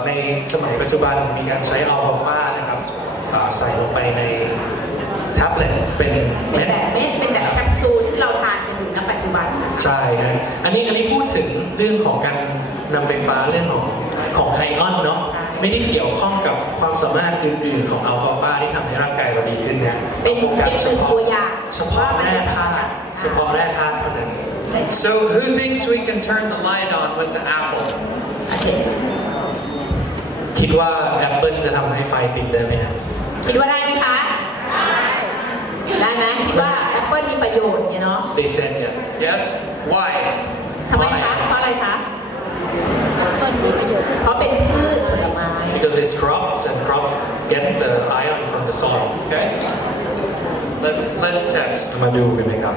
ในสมัยปัจจุบันมีการใช้อัลฟาฟานะครับใส่ลงไปในแท็บเล็ตเป็น เป็ เม็ น ด แบบเม็ดเป็นแบบแคปซูลที่เราทานกันอยู่ณปัจจุบันนะคะ ใช่ครับอันนี้พูดถึงเรื่องของการนำไฟฟ้าเรื่องของไอออนเนาะไม่ได้เกี่ยวข้องกับความสามารถอื่นๆของอัลฟาฟาที่ทำให้ร่างกายเราดีขึ้นเนี่ย เป็น โฟกัส เพียงตัวอย่าง เฉพาะแร่ธาตุเฉพาะแร่ธาตุเท่านั้น So who thinks we can turn the light on with the apple? โอเค คิดว่าแอปเปิลจะทำให้ไฟติดได้ไหมครับ คิดว่าได้ไหมคะได้ไหมคิดว่าแอปเปิลมีประโยชน์เนี่ยเนาะ They said yes Yes? Why? ทำไมคะเพราะอะไรคะเพราะเป็นพืชผลไม้ because it's crops and crops get the iron from the soil Okay. Let's test. มาดูกันไหมครับ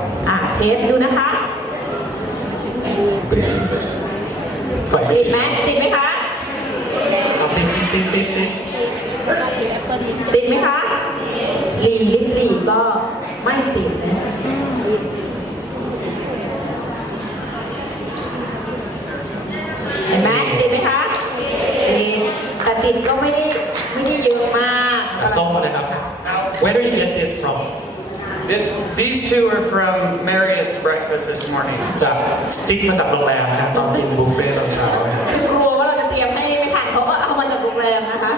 เทสดูนะคะ ไฟไม่ ติ ติ ด ด ไหมติดไหมคะ เอาติดติดไหมคะลิ้นหลีก็ไม่ติดนะเห็นไหมติดไหมคะติดแต่ติดก็ไม่ได้เยอะมาก ส้มนะครับ Where do you get this from These two are from Marriott's breakfast this morning. จากจิ๊กมาจากโรงแรมนะฮะตอนกินบุฟเฟ่ต์ตอนเช้านะฮะ คือกลัวว่าเราจะเตรียมให้ไม่ทันเพราะว่าเอามาจากโรงแรมนะคะ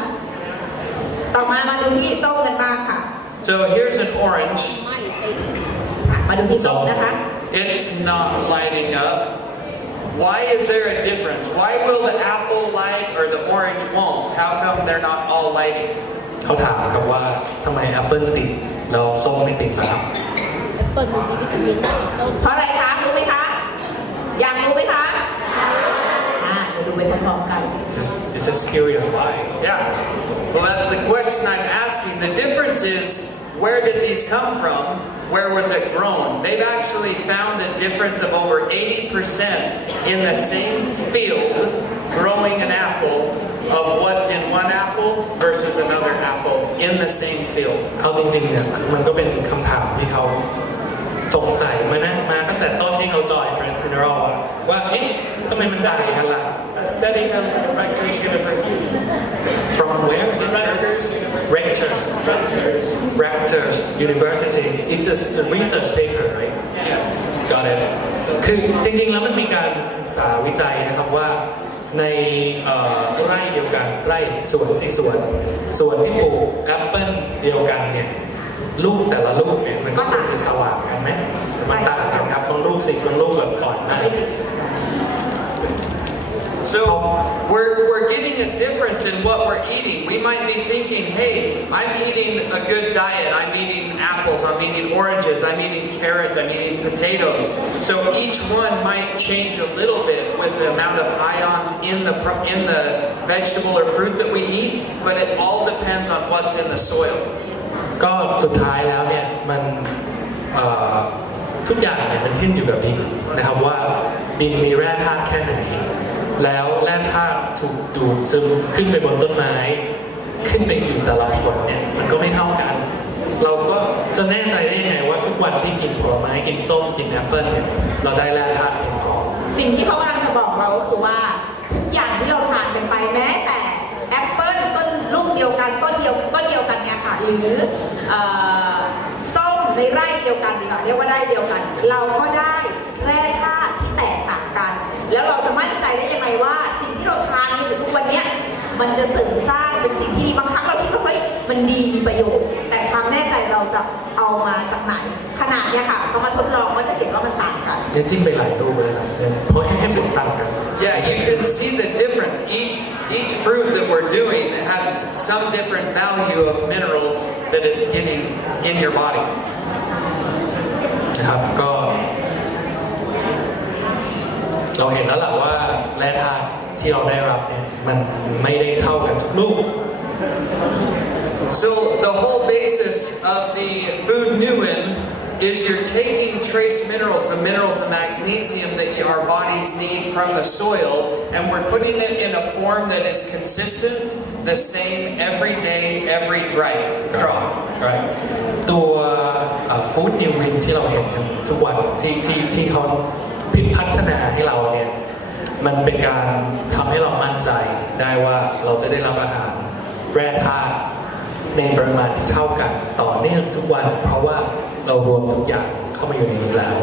ต่อมาดูที่ส้มกันบ้างค่ะ So here's an orange. มาดูที่ส้มนะคะ It's not lighting up. Why is there a difference? Why will the apple light or the orange won't? How come they're not all lighting? เขาถามครับว่าทำไมแอปเปิลติดแล้วส้มไม่ติดล่ะครับ เพราะอะไรคะรู้ไหมคะอยากรู้ไหมคะเดี๋ยวดูไปพร้อมๆกัน It's just curious why Yeah. Well, that's the question I'm asking. The difference is, where did these come from? Where was it grown? They've actually found a difference of over 80% in the same field growing an apple of what's in one apple versus another apple in the same field. เอาจริงๆเนี่ยมันก็เป็นคำถามที่เขาสงสัยมาตั้งแต่ต้นที่เขาจอย Trace Mineral ว่าเอ๊ะทำไมมันต่างกันล่ะ A study from Rutgers University. From where? Rutgers University. It's a research paper, right? Yes. Got it. คือจริงๆแล้วมันมีการศึกษาวิจัยนะครับว่าในไร่เดียวกันไร่สวน4ส่วนที่ปลูกแอปเปิลเดียวกันเนี่ยลูกแต่ละลูกเนี่ยมันก็ต่างสว่างกันไหมมันต่างกันครับบางลูกติดบางลูกแบบอ่อนมาก So we're getting a difference in what we're eating. We might be thinking, hey, I'm eating a good diet. I'm eating apples, I'm eating oranges, I'm eating carrots, I'm eating potatoes. So each one might change a little bit with the amount of ions in the vegetable or fruit that we eat, but it all depends on what's in the soil. ก็สุดท้ายแล้วเนี่ยมันทุกอย่างเนี่ยมันขึ้นอยู่กับดินนะครับว่าดินมีแร่ธาตุแค่ไหนแล้วแร่ธาตุถูกดูดซึมขึ้นไปบนต้นไม้ขึ้นไปอยู่แต่ละผลเนี่ยมันก็ไม่เท่ากันเราก็จะแน่ใจได้ยังไงว่าทุกวันที่กินผลไม้กินส้มกินแอปเปิ้ลเนี่ยเราได้แร่ธาตุเพียงพอสิ่งที่เขากำลังจะบอกเราก็คือว่าทุกอย่างที่เราทานกันไปแม้แต่แอปเปิ้ลต้นลูกเดียวกันต้นเดียวกันเนี่ยค่ะหรือส้มในไร่เดียวกันดีกว่าเรียกว่าไร่เดียวกันเราก็ได้แร่ธาตุที่แตกต่างกันแล้วเราจะมั่นใจได้ยังไงว่าสิ่งที่เราทานในทุกวันนี้มันจะเสริมสร้างเป็นสิ่งที่ดีบางครั้งเราคิดว่าเฮ้ยมันดีมีประโยชน์แต่ความแน่ใจเราจะเอามาจากไหนขนาดเนี้ยค่ะเขามาทดลองก็จะเห็นว่ามันต่างกันเนี่ยจิ้มไปหลายรูปเลยครับเพราะให้ผลต่างกัน Yeah, you can see the difference. Each fruit that we're doing has some different value of minerals that it's getting in your body. นะครับก็เราเห็นแล้วล่ะว่าแร่ธาตุที่เราได้รับเนี่ยมันไม่ได้เท่ากันทุกลูก So the whole basis of the food Nguyen is you're taking trace minerals, the minerals of magnesium that our bodies need from the soil, and we're putting it in a form that is consistent, the same every day, every drop. Right. ตัวฟู้ดนิวรินที่เราเห็นกันทุกวันที่เขาพิพัฒนาให้เราเนี่ยมันเป็นการทำให้เรามั่นใจได้ว่าเราจะได้รับอาหารแร่ธาตุในปริมาณที่เท่ากันต่อเนื่องทุกวันเพราะว่าเรารวมทุกอย่างเข้ามาอยู่ในนี้แล้ว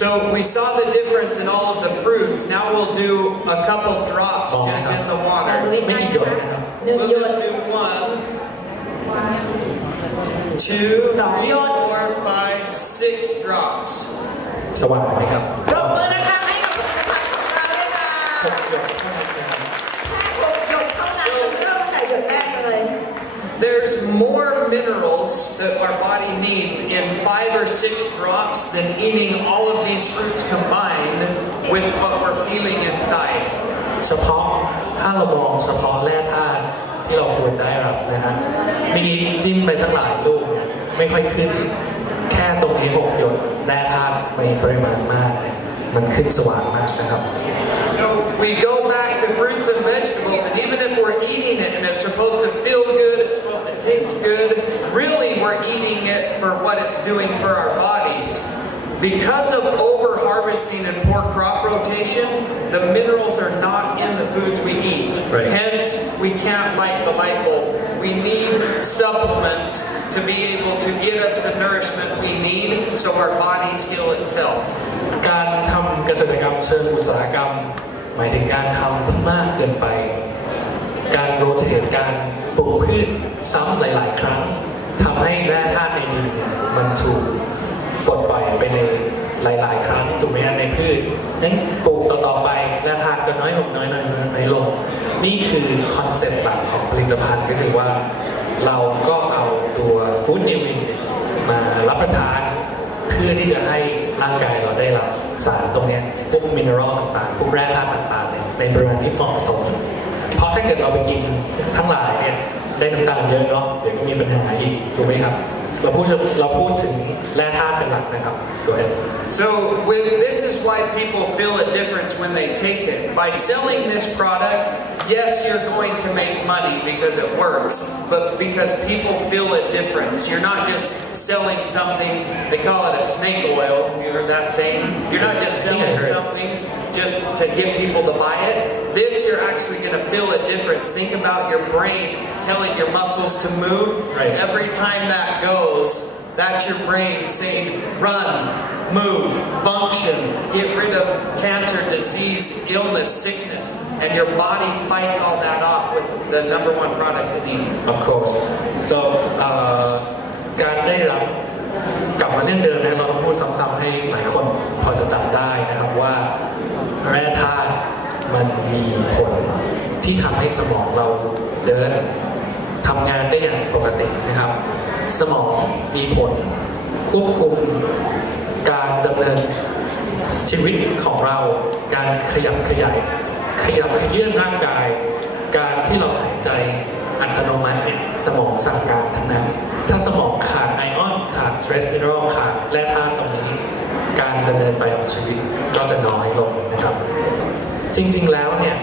So we saw the difference in all of the fruits. Now we'll do a couple drops just in the water. ไม่กี่หยดนะครับ We'll just do 1, 2, 3, 4, 5, 6 drops. สว่างไหมครับ ปรบมือนะคะให้กับผลิตภัณฑ์ของเราเลยค่ะ6 หยดเท่านั้นนะครับ แค่6 หยดเท่านั้นเริ่มตั้งแต่หยดแรกเลย There's more minerals that our body needs in 5 or 6 drops than eating all of these fruits combined with what we're feeling inside. เฉพาะถ้าเรามองเฉพาะแร่ธาตุที่เราควรได้รับนะฮะมินิจิ้มไปตั้งหลายลูกเนี่ยไม่ค่อยขึ้นแค่ตรงนี้6 หยดแร่ธาตุมีปริมาณมากมันขึ้นสว่างมากนะครับ So we go back to fruits and vegetables, and even if we're eating it and it's supposed to feel good, it's supposed to taste good, really we're eating it for what it's doing for our bodies. Because of over-harvesting and poor crop rotation, the minerals are not in the foods we eat. Right. Hence, we can't light the light bulb. We need supplements to be able to get us the nourishment we need so our bodies heal itself. การทำเกษตรกรรมเชิงอุตสาหกรรมหมายถึงการทำที่มากเกินไปการโรเตทการปลูกพืชซ้ำหลายๆครั้งทำให้แร่ธาตุในดินมันถูกปลดปล่อยไปในหลายๆครั้งถูกไหมฮะในพืชนั้นปลูกต่อๆไปแร่ธาตุก็น้อยลงนี่คือคอนเซ็ปต์หลักของผลิตภัณฑ์ก็คือว่าเราก็เอาตัวฟู้ดนิวรินมารับประทานเพื่อที่จะให้ร่างกายเราได้รับสารตรงนี้พวกมินเนอรัลต่างๆพวกแร่ธาตุต่างๆในปริมาณที่เหมาะสมเพราะถ้าเกิดเราไปกินทั้งหลายเนี่ยได้น้ำตาลเยอะเนาะเดี๋ยวก็มีปัญหาอีกถูกไหมครับเราพูดถึงแร่ธาตุเป็นหลักนะครับตัวเอง So this is why people feel a difference when they take it. By selling this product, yes, you're going to make money because it works, but because people feel a difference. You're not just selling something, they call it a snake oil, you heard that saying? You're not just selling something just to get people to buy it. This, you're actually going to feel a difference. Think about your brain telling your muscles to move. Right. Every time that goes, that's your brain saying, run, move, function, get rid of cancer, disease, illness, sickness. And your body fights all that off with the number one product it needs. Of course. So การได้รับกลับมาเรื่องเดิมนะเราต้องพูดซ้ำๆให้หลายคนพอจะจำได้นะครับว่าแร่ธาตุ มันมีผลที่ทำให้สมองเราเดินทำงานได้อย่างปกตินะครับสมองมีผลควบคุมการดำเนินชีวิตของเราการขยับขยื่นร่างกายการที่เราหายใจอัตโนมัติเนี่ยสมองสั่งการทั้งนั้นถ้าสมองขาดไอออนขาดเทรสมินอลขาดแร่ธาตุตรงนี้การดำเนินไปของชีวิตก็จะน้อยลงนะครับจริงๆแล้วเนี่ย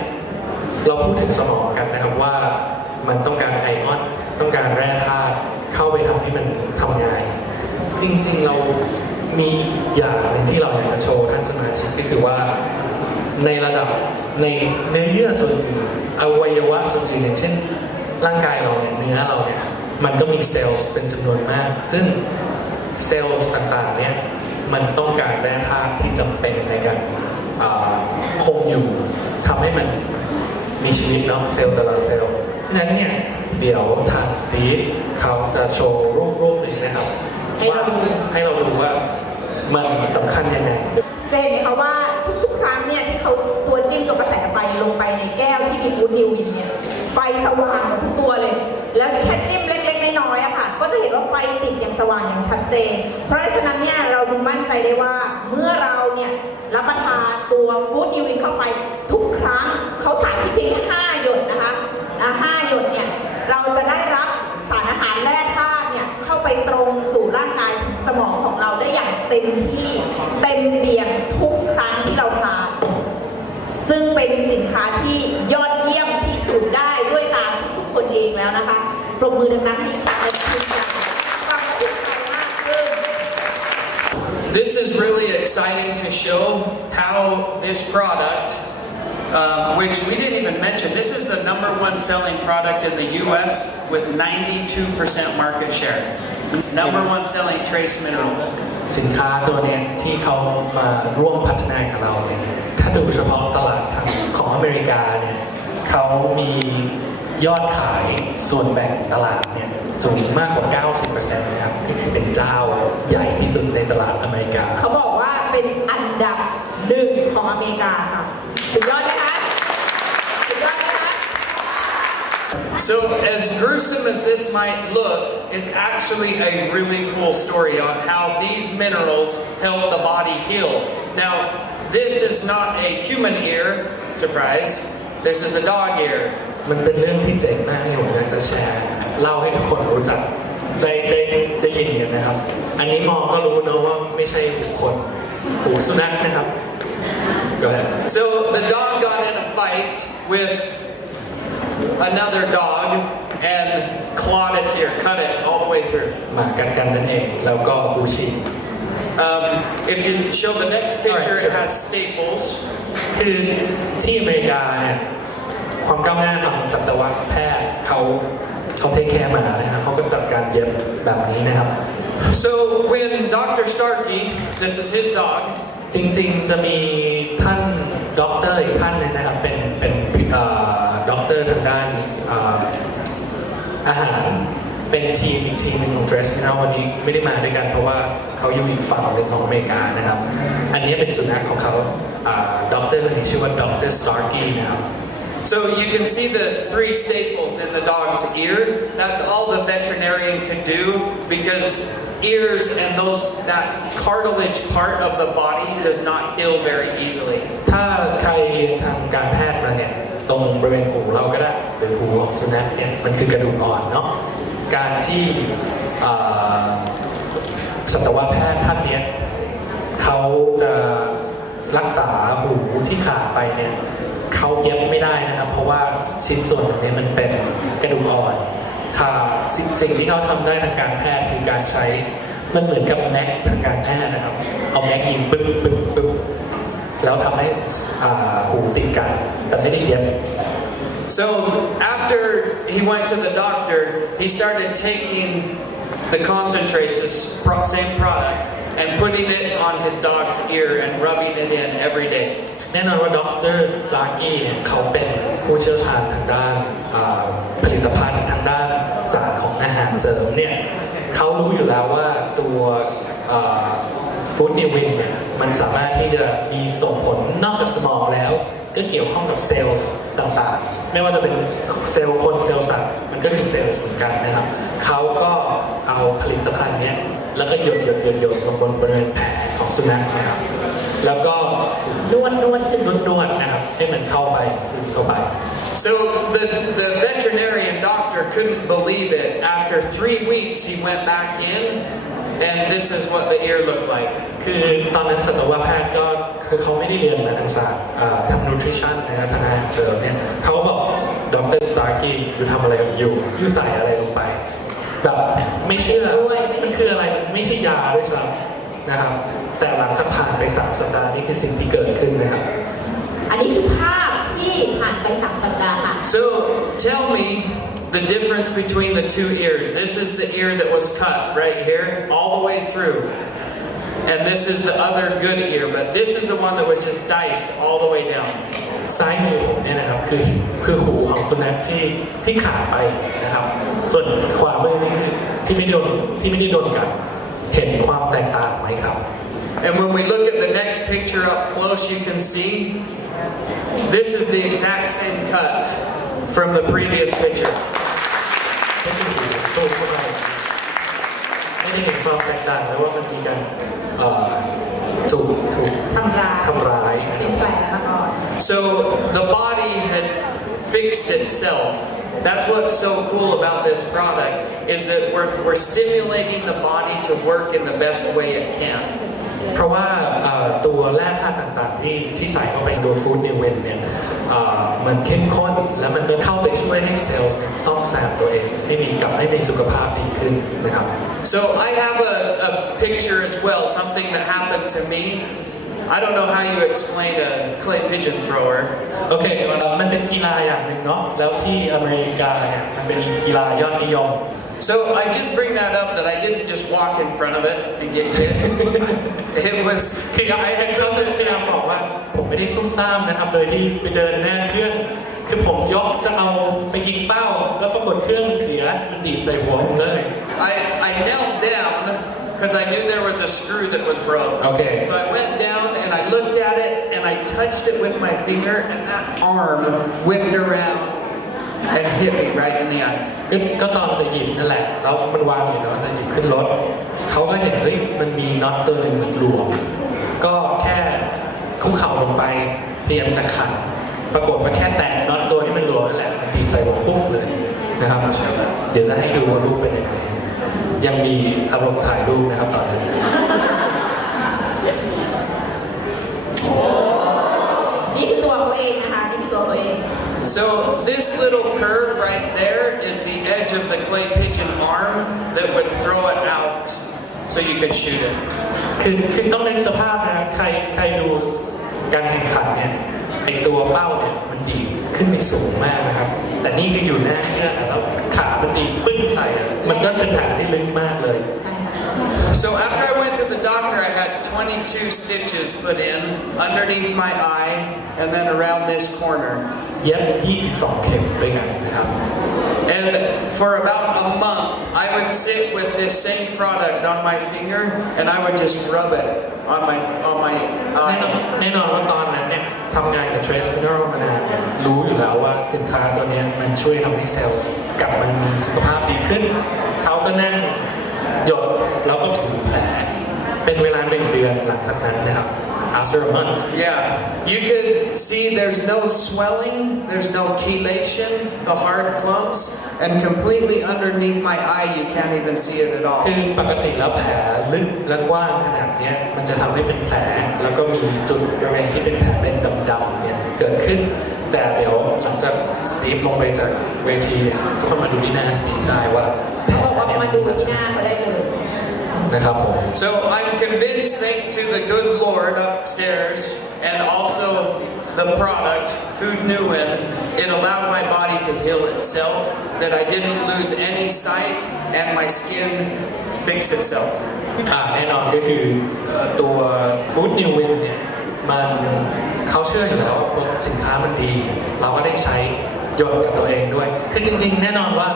เราพูดถึงสมองกันนะครับว่ามันต้องการไอออนต้องการแร่ธาตุเข้าไปทำให้มันทำงานจริงๆเรามีอย่างหนึ่งที่เราอยากจะโชว์ท่านสมาชิกก็คือว่าในระดับในเนื้อเยื่อส่วนอื่นอวัยวะส่วนอื่นอย่างเช่นร่างกายเราเนี่ยเนื้อเราเนี่ยมันก็มีเซลล์เป็นจำนวนมากซึ่งเซลล์ต่างๆเนี่ยมันต้องการแร่ธาตุที่จำเป็นในการคงอยู่ทำให้มันมีชีวิตเนาะเซลล์แต่ละเซลล์นั้นเนี่ยเดี๋ยวทางสตีฟเขาจะโชว์รูปหนึ่งนะครับว่าให้เราดูว่ามันสำคัญยังไงเจนไหมคะว่าทุกๆครั้งเนี่ยที่เขาตัวจิ้มตัวกระแสไฟลงไปในแก้วที่มีฟูดนิววินเนี่ยไฟสว่างหมดทุกตัวเลยแล้วแค่จิ้มเล็กๆน้อยๆอะค่ะก็จะเห็นว่าไฟติดอย่างสว่างอย่างชัดเจนเพราะฉะนั้นเนี่ยเราจึงมั่นใจได้ว่าเมื่อเราเนี่ยรับประทานตัวฟูดนิววินเข้าไปทุกครั้งเขาสารที่เพียงแค่5 หยดนะคะ5 หยดเนี่ยเราจะได้รับสารอาหารแร่ธาตุเนี่ยเข้าไปตรงสู่ร่างกายถึงสมองของเราได้อย่างเต็มที่เต็มเปี่ยมทุกครั้งที่เราทานซึ่งเป็นสินค้าที่ยอดเยี่ยมพิสูจน์ได้ด้วยตาทุกคนเองแล้วนะคะปรบมือดังๆให้ค่ะขอบคุณค่ะฟังแล้วภูมิใจมากขึ้น This is really exciting to show how this product which we didn't even mention. This is the #1 selling product in the U.S. with 92% market share. #1 selling trace mineral. สินค้าตัวนี้ที่เขามาร่วมพัฒนากับเราเนี่ยถ้าดูเฉพาะตลาดของอเมริกาเนี่ยเขามียอดขายส่วนแบ่งตลาดเนี่ยสูงมากกว่า 90% นะครับนี่คือเป็นเจ้าใหญ่ที่สุดในตลาดอเมริกาเขาบอกว่าเป็นอันดับ1ของอเมริกาค่ะสุดยอดนะคะสุดยอดนะคะ So as gruesome as this might look, it's actually a really cool story on how these minerals help the body heal. Now, this is not a human ear, surprise, this is a dog ear. มันเป็นเรื่องที่เจ๋งมากที่ผมอยากจะแชร์เล่าให้ทุกคนรู้จักได้ยินกันนะครับอันนี้มองก็รู้นะว่าไม่ใช่บุคคลหูสุนัขนะครับ Go ahead. So the dog got in a fight with another dog and clawed its ear, cut it all the way through. หมากัดกันนั่นเองแล้วก็บูชิงIf you show the next picture, it has staples. คือที่อเมริกาเนี่ยความก้าวหน้าทางสัตวแพทย์เขาเทคแคร์หมานะครับเขาก็จัดการเย็บแบบนี้นะครับ So when Dr. Starkey, this is his dog. จริงๆจะมีท่านด็อกเตอร์อีกท่านนึงนะครับเป็นด็อกเตอร์ทางด้านอาหารเป็นอีกทีมหนึ่งของ Dress นะวันนี้ไม่ได้มาด้วยกันเพราะว่าเขาอยู่อีกฝั่งหนึ่งของอเมริกานะครับอันนี้เป็นสุนัขของเขาด็อกเตอร์คนนี้ชื่อว่าด็อกเตอร์สตาร์กี้นะครับ So you can see the 3 staples in the dog's ear. That's all the veterinarian can do because ears and that cartilage part of the body does not heal very easily. ถ้าใครเรียนทางการแพทย์มาเนี่ยตรงบริเวณหูเราก็ได้หรือหูของสุนัขเนี่ยมันคือกระดูกอ่อนเนาะการที่สัตวแพทย์ท่านเนี้ยเขาจะรักษาหูที่ขาดไปเนี่ยเขาเย็บไม่ได้นะครับเพราะว่าชิ้นส่วนตรงนี้มันเป็นกระดูกอ่อนค่ะสิ่งที่เขาทำได้ทางการแพทย์คือการใช้มันเหมือนกับแม็กทางการแพทย์นะครับเอาแม็กยิงปึ๊บแล้วทำให้หูติดกันแต่ไม่ได้เย็บ So after he went to the doctor, he started taking the concentrates, same product, and putting it on his dog's ear and rubbing it in every day. แน่นอนว่าดร.สตาร์กี้เนี่ยเขาเป็นผู้เชี่ยวชาญทางด้านผลิตภัณฑ์ทางด้านศาสตร์ของอาหารเสริมเนี่ยเขารู้อยู่แล้วว่าตัวฟู้ดนิววินเนี่ยมันสามารถที่จะมีส่งผลนอกจากสมองแล้ว ก็เกี่ยวข้องกับเซลล์ต่างๆไม่ว่าจะเป็นเซลล์คนเซลล์สัตว์มันก็คือเซลล์เหมือนกันนะครับเขาก็เอาผลิตภัณฑ์นี้แล้วก็หยดลงบนบริเวณแผลของสุนัขนะครับแล้วก็นวดนะครับให้มันเข้าไปซึมเข้าไป So the veterinarian doctor couldn't believe it. After 3 weeks, he went back in, and this is what the ear looked like. คือตอนนั้นสัตวแพทย์ก็คือเขาไม่ได้เรียนทางศาสตร์ทาง nutrition นะครับทางอาหารเสริมเนี่ยเขาก็บอกดร. สตาร์กี้อยู่ทำอะไรอยู่ใส่อะไรลงไปแบบไม่เชื่อมันคืออะไรไม่ใช่ยาด้วยซ้ำนะครับแต่หลังจากผ่านไป3 สัปดาห์นี่คือสิ่งที่เกิดขึ้นนะครับอันนี้คือภาพที่ผ่านไป3 สัปดาห์ค่ะ So tell me the difference between the 2 ears. This is the ear that was cut right here, all the way through. And this is the other good ear, but this is the one that was just diced all the way down. ซ้ายมือผมเนี่ยนะครับคือหูของสุนัขที่ขาดไปนะครับส่วนขวามือนี่คือที่ไม่ได้โดนกันเห็นความแตกต่างไหมครับ And when we look at the next picture up close, you can see this is the exact same cut from the previous picture. ไม่ได้เห็นความแตกต่างเลยว่ามันมีการถูกทำร้ายเป็นแผลมาก่อน So the body had fixed itself. That's what's so cool about this product is that we're stimulating the body to work in the best way it can. เพราะว่าตัวแร่ธาตุต่างๆที่ใส่เข้าไปตัวฟู้ดนิวเวนเนี่ยมันเข้มข้นแล้วมันก็เข้าไปช่วยให้เซลล์ซ่อมแซมตัวเองให้มีสุขภาพดีขึ้นนะครับ So I have a picture as well, something that happened to me. I don't know how you explain a clay pigeon thrower. โอเคมันเป็นกีฬาอย่างหนึ่งเนาะแล้วที่อเมริกาเนี่ยมันเป็นกีฬายอดนิยม So I just bring that up that I didn't just walk in front of it and get hit. It was คือไอ้เขาจะพยายามบอกว่าผมไม่ได้ซุ่มซ่ามนะครับโดยที่ไปเดินแน่เครื่องคือผมยกจะเอาไปยิงเป้าแล้วปรากฏเครื่องเสียมันดีดใส่หัวผมเลย I knelt down because I knew there was a screw that was broke. Okay. So I went down and I looked at it and I touched it with my finger and that arm whipped around and hit me right in the eye. ก็ตอนจะหยิบนั่นแหละแล้วมันวางอยู่เนาะจะหยิบขึ้นรถเขาก็เห็นเฮ้ยมันมีน็อตตัวหนึ่งมันหลวมก็แค่คุกเข่าลงไปพยายามจะขัดปรากฏว่าแค่แตะน็อตตัวที่มันหลวมนั่นแหละมันตีใส่หัวปุ๊บเลยนะครับเดี๋ยวจะให้ดูว่ารูปเป็นยังไงยังมีอารมณ์ถ่ายรูปนะครับตอนนี้นี่คือตัวเขาเองนะคะนี่คือตัวเขาเอง So this little curve right there is the edge of the clay pigeon arm that would throw it out so you could shoot it. คือต้องนึกสภาพนะครับใครดูการแข่งขันเนี่ยไอตัวเป้าเนี่ยมันดีขึ้นไปสูงมากนะครับแต่นี่คืออยู่หน้าเครื่องแล้วขามันดีปึ้งใส่มันก็เป็นแผลที่ลึกมากเลย So after I went to the doctor, I had 22 stitches put in underneath my eye and then around this corner. เย็บ22 เข็มด้วยกันนะครับ And for about a month, I would sit with this same product on my finger and I would just rub it on my eye. แน่นอนว่าตอนนั้นเนี่ยทำงานกับ Trace Mineral มานานเนี่ยรู้อยู่แล้วว่าสินค้าตัวนี้มันช่วยทำให้เซลล์กลับมามีสุขภาพดีขึ้นเขาก็นั่งหยดแล้วก็ถูแผลเป็นเวลา1 เดือนหลังจากนั้นนะครับ after a month Yeah you could see there's no swelling there's no chelation the hard clumps and completely underneath my eye you can't even see it at all คือปกติแล้วแผลลึกและกว้างขนาดนี้มันจะทำให้เป็นแผลแล้วก็มีจุดบริเวณที่เป็นแผลเป็นดำๆเนี่ยเกิดขึ้นแต่เดี๋ยวหลังจากสตีฟลงไปจากเวทีทุกคนมาดูที่หน้าสตีฟได้ว่าเขาบอกว่ามาดูที่หน้าเขาได้เลยนะครับผม So I'm convinced thanks to the good Lord upstairs and also the product Food Newen it allowed my body to heal itself that I didn't lose any sight and my skin fixed itself แน่นอนก็คือตัว Food Newen เนี่ยมันเขาเชื่ออยู่แล้วว่าสินค้ามันดีเราก็ได้ใช้หยดกับตัวเองด้วยคือจริงๆแน่นอนว่า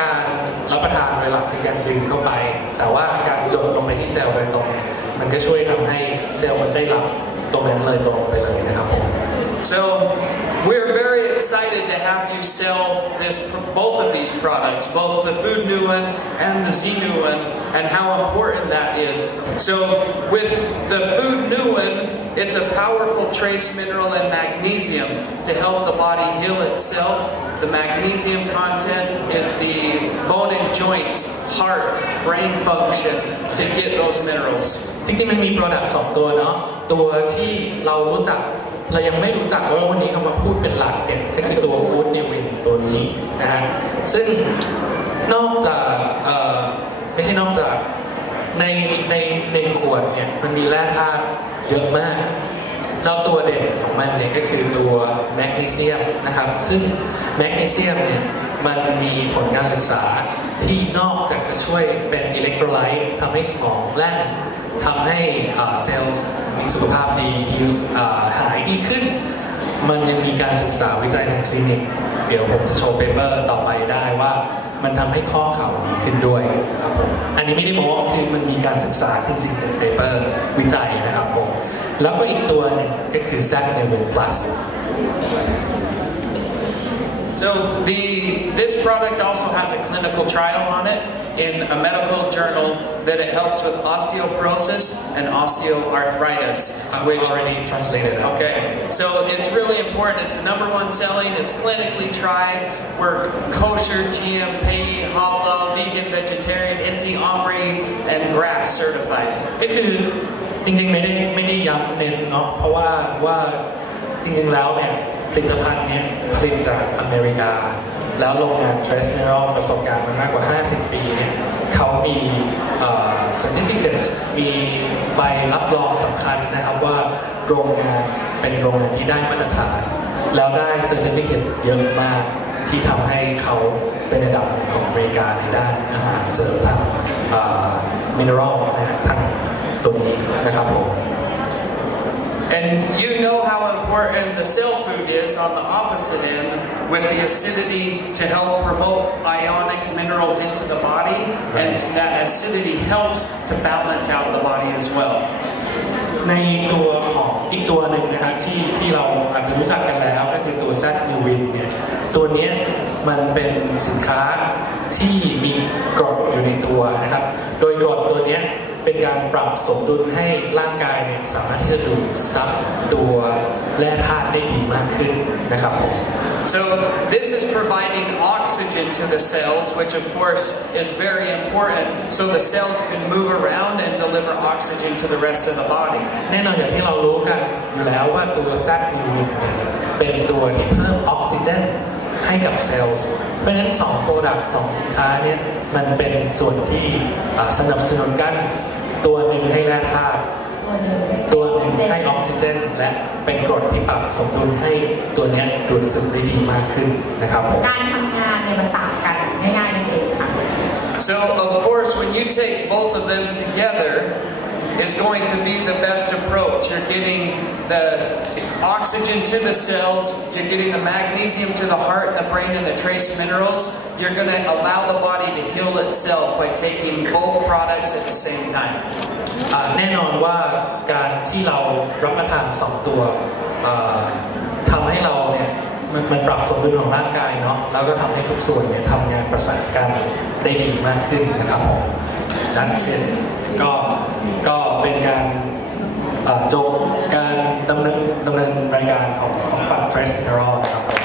การรับประทานโดยหลักคือการดื่มเข้าไปแต่ว่าการหยดลงไปที่เซลล์โดยตรงมันก็ช่วยทำให้เซลล์มันได้รับตรงนั้นเลยตรงไปเลยนะครับผม So we're very excited to have you sell both of these products, both the Food Nuan and the Z Nuan, and how important that is. So with the Food Nuan, it's a powerful trace mineral and magnesium to help the body heal itself. The magnesium content is the bone and joints, heart, brain function to get those minerals. จริงๆมันมี product 2 ตัวเนาะตัวที่เรารู้จักเรายังไม่รู้จักเพราะว่าวันนี้เขามาพูดเป็นหลักเนี่ยก็คือตัว Food Nuan ตัวนี้นะฮะซึ่งนอกจากไม่ใช่นอกจากใน1 ขวดเนี่ยมันมีแร่ธาตุเยอะมากแล้วตัวเด่นของมันเนี่ยก็คือตัวแมกนีเซียมนะครับซึ่งแมกนีเซียมเนี่ยมันมีผลการศึกษาที่นอกจากจะช่วยเป็นอิเล็กโทรไลต์ทำให้สมองแล่นทำให้เซลล์มีสุขภาพดีหายดีขึ้นมันยังมีการศึกษาวิจัยทางคลินิกเดี๋ยวผมจะโชว์เปเปอร์ต่อไปได้ว่ามันทำให้ข้อเข่าดีขึ้นด้วยครับผมอันนี้ไม่ได้บอกคือมันมีการศึกษาจริงๆเป็นเปเปอร์วิจัยนะครับผมแล้วก็อีกตัวหนึ่งก็คือ Z-Nuan Plus So this product also has a clinical trial on it in a medical journal that it helps with osteoporosis and osteoarthritis, which already translated. Okay, so it's really important. It's the #1 selling. It's clinically tried. We're kosher, GMP, halal, vegan, vegetarian, NC Omri, and GRAS certified. ก็คือจริงๆไม่ได้ย้ำเน้นเนาะเพราะว่าจริงๆแล้วเนี่ยผลิตภัณฑ์นี้ผลิตจากอเมริกาแล้วโรงงาน Trace Mineral ประสบการณ์มามากกว่า50 ปีเนี่ยเขามี certificate มีใบรับรองสำคัญนะครับว่าโรงงานเป็นโรงงานที่ได้มาตรฐานแล้วได้ certificate เยอะมากที่ทำให้เขาเป็นระดับของอเมริกาในด้านอาหารเสริมทางmineral นะฮะทางตัวนี้นะครับผม And you know how important the cell food is on the opposite end with the acidity to help promote ionic minerals into the body, and that acidity helps to balance out the body as well. ในตัวของอีกตัวหนึ่งนะครับที่เราอาจจะรู้จักกันแล้วก็คือตัว Z-Nuan เนี่ยตัวนี้มันเป็นสินค้าที่มีกรดอยู่ในตัวนะครับโดยกรดตัวนี้เป็นการปรับสมดุลให้ร่างกายเนี่ยสามารถที่จะดูดซับตัวแร่ธาตุได้ดีมากขึ้นนะครับผม So this is providing oxygen to the cells, which of course is very important, so the cells can move around and deliver oxygen to the rest of the body. แน่นอนอย่างที่เรารู้กันอยู่แล้วว่าตัว Z-Nuan เป็นตัวที่เพิ่มออกซิเจนให้กับเซลล์เพราะฉะนั้น2 Product 2 สินค้าเนี่ยมันเป็นส่วนที่สนับสนุนกันตัวหนึ่งให้แร่ธาตุตัวหนึ่งให้ออกซิเจนและเป็นกรดที่ปรับสมดุลให้ตัวนี้ดูดซึมได้ดีมากขึ้นนะครับการทำงานเนี่ยมันต่างกันง่ายๆนั่นเองค่ะ So of course when you take both of them together is going to be the best approach. You're getting the oxygen to the cells, you're getting the magnesium to the heart, the brain, and the trace minerals. You're going to allow the body to heal itself by taking both products at the same time. แน่นอนว่าการที่เรารับประทาน2 ตัวทำให้เราเนี่ยมันปรับสมดุลของร่างกายเนาะแล้วก็ทำให้ทุกส่วนเนี่ยทำงานประสานกันได้ดีมากขึ้นนะครับผมจัดเสร็จก็เป็นการจบการดำเนินรายการของฝั่ง Trace Mineral นะครับผม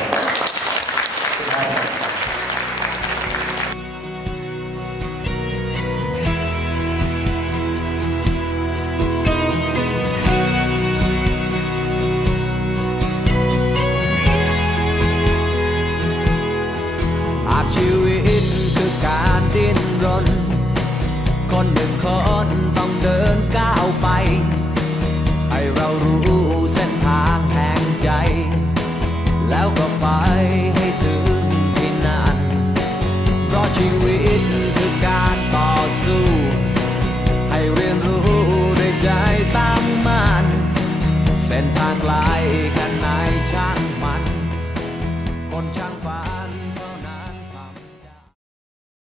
ชีวิตคือการดิ้นรนคนหนึ่งคนต้องเดินก้าวไปให้เรารู้เส้นทางแห่งใจแล้วก็ไปให้ถึงที่นั่นเพราะชีวิตคือการต่อสู้ให้เรียนรู้ด้วยใจตั้งมั่นเส้นทางไกล